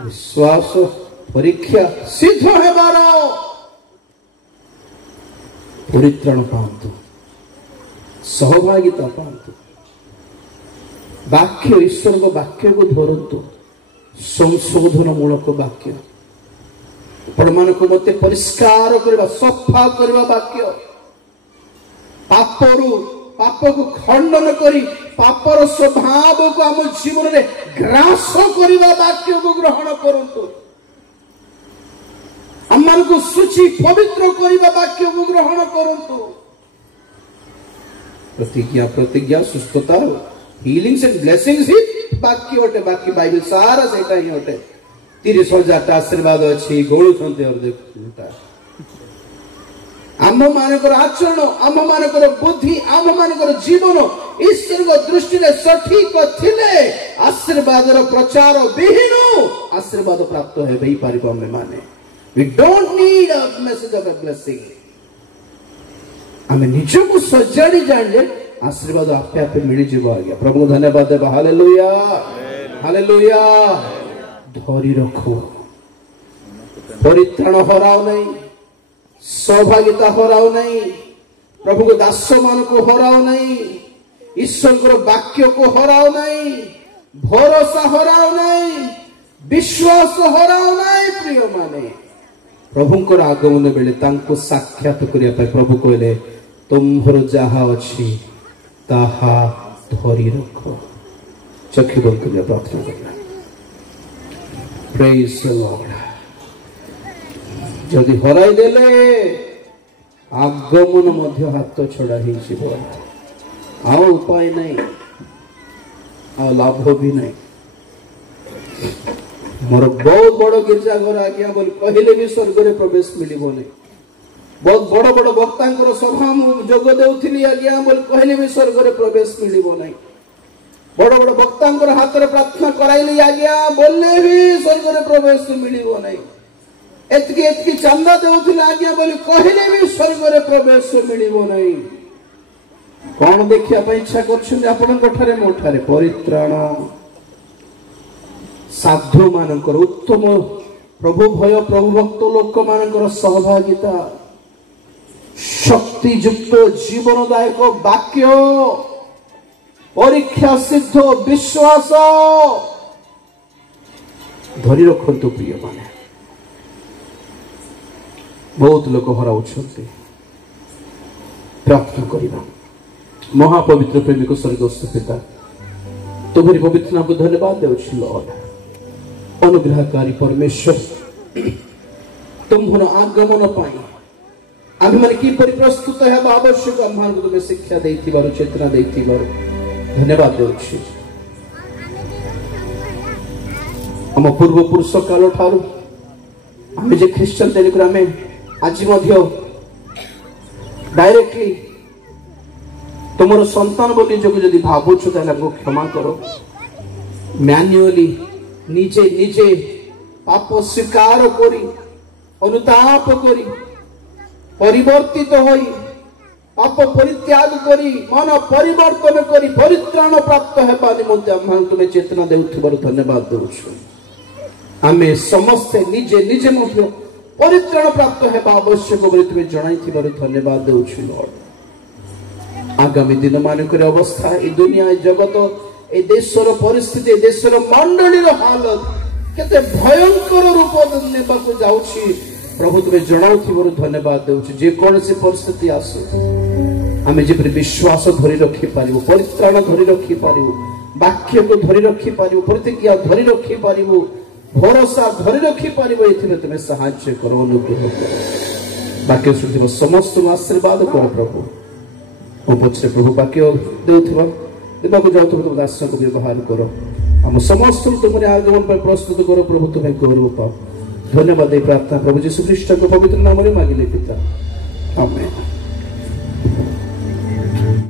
विश्वास परीक्षा सिद्ध हेबारो परित्राण पातु सहभागिता पातु वाक्य ईश्वर को वाक्य को धरतु संशोधन मूलक वाक्य आपण मान को मते परिष्कार करबा सफा करबा वाक्य पाप को खंडन करी पापर स्वभाव को आम जीवन में ग्रास करबा वाक्य को ग्रहण करंतु अम्मान को सूची पवित्र करबा वाक्य को ग्रहण करंतु प्रतिज्ञा सुस्थता हीलिंग्स एंड ब्लेसिंग्स ही वाक्य होते बाकी बाइबल सारा सेटा ही होते 30,000 आशीर्वाद अच्छी गोलू छंते और देखता आम मानकर आचरण आम मानकर बुद्धि आम मानकर जीवन ईश्वर को दृष्टि में सठिक थिले आशीर्वाद प्रचार विहीन आशीर्वाद प्राप्त है वही पारिबो में माने we don't need a message of a blessing आम निज को सजाड़ी जानले आशीर्वाद आपे आपे मिली जीव आ गया प्रभु धन्यवाद देव हालेलुया हालेलुया धरी रखो परित्राण हराओ नहीं सहभागिता हराओ नहीं प्रभु को दास मान को हराओ नहीं ईश्वर को वाक्य को हराओ नहीं भरोसा हराओ नहीं, विश्वास हराओ नहीं। प्रिय माने प्रभुंकर आगमन बेले तांको साक्षात करिया पाए प्रभु कहले तुम्हर जहा अछि ताहा धरी रख। चक्षु बंद करिया प्रार्थना करना। Praise the Lord. जदि हराई देले आगमन मध्य हाथ छड़ा ही जीव आ उपाय नहीं, आ लाभ भी नहीं। मोर बहुत बड़ गिरजा घर आज्ञा बोली कहले भी स्वर्ग रे प्रवेश मिलिबो नहीं। बहुत बड़ बड़ वक्ता सभा जोग देउथिली आज्ञा बोली कहले भी स्वर्ग रे प्रवेश मिलिबो नहीं। बड़ बड़ वक्ता हाथ रे प्रार्थना कराइली आज्ञा बोलले भी स्वर्ग रे प्रवेश मिलिबो नहीं। एतकी एतकी चंदा देउथिली आज्ञा बोली कहले भी स्वर्ग रे प्रवेश मिलिबो नहीं। कौन देखिया पे इच्छा करछन आपन कोठारे मोठारे परित्राण साधु मानकर उत्तम प्रभु भय प्रभु भक्त लोक मानकर सहभागिता शक्तियुक्त जीवनदायक वाक्य परीक्षा सिद्ध विश्वास धरी रखंतु। प्रिय माने बहुत लोक हराउछंती। प्रार्थना करिबा। महापवित्र प्रेमिक स्वर्गस्थ पिता तुम्हारी पवित्र नाम को धन्यवाद देउछि लॉर्ड। अनुग्रहकारी परमेश्वर तुम्हारा आगमन पाई आम मैंने कि प्रस्तुत है आवश्यक आम को तुम्हें शिक्षा देथिबार चेतना देथिबार धन्यवाद देउछि। हम पूर्व पुरुष काल ठारू आम जे ख्रिस्टियन तेलिक आम आज मध्य डायरेक्टली तुमर संतान बोली जो जदि भावुछ ताले हमको क्षमा करो। मैन्युअली निजे निजे पाप स्वीकार करी अनुताप करी परिवर्तित होई पाप परित्याग करी मन परिवर्तन करी परित्राण प्राप्त हेबा निमंते हम तुम्हें चेतना देउथिबार धन्यवाद देउछु। आमे समस्ते निजे निजे मध्य परित्राण प्राप्त हेबा आवश्यक बोली तुम्हें जणाइथिबार धन्यवाद देउछु लॉर्ड। आगामी दिन मानक अवस्था ए दुनिया ए जगत ए देशर परिस्थिति देशर मंडली हालत केते भयंकर रूप नेबाकू जाउछि प्रभु तुम्हें जणाउथिबार धन्यवाद देउछि। जे कोन से परिस्थिति आसु आमे जे विश्वास धरि रखि पारिबो परित्राण धरि रखि पारिबो वाक्य को धरि रखि पारिबो प्रतिज्ञा धरि रखि पारिबो भरोसा धरि रखि पारिबो एथिरे तुम्हें सहायता करो अनुग्रह करो। वाक्य सुनिबो समस्त आशीर्वाद करो प्रभु। पछरे प्रभु वाक्य देउथिबा देबाकू जाउथिबा तुम दास को व्यवहार करो। हम समस्त तुम्हारे आगमन पर प्रस्तुत करो प्रभु तुम्हें गौरव पाओ। धन्यवाद दे प्रार्थना प्रभु यीशु ख्रीष्ट को पवित्र नाम रे मांगिले पिता आमेन।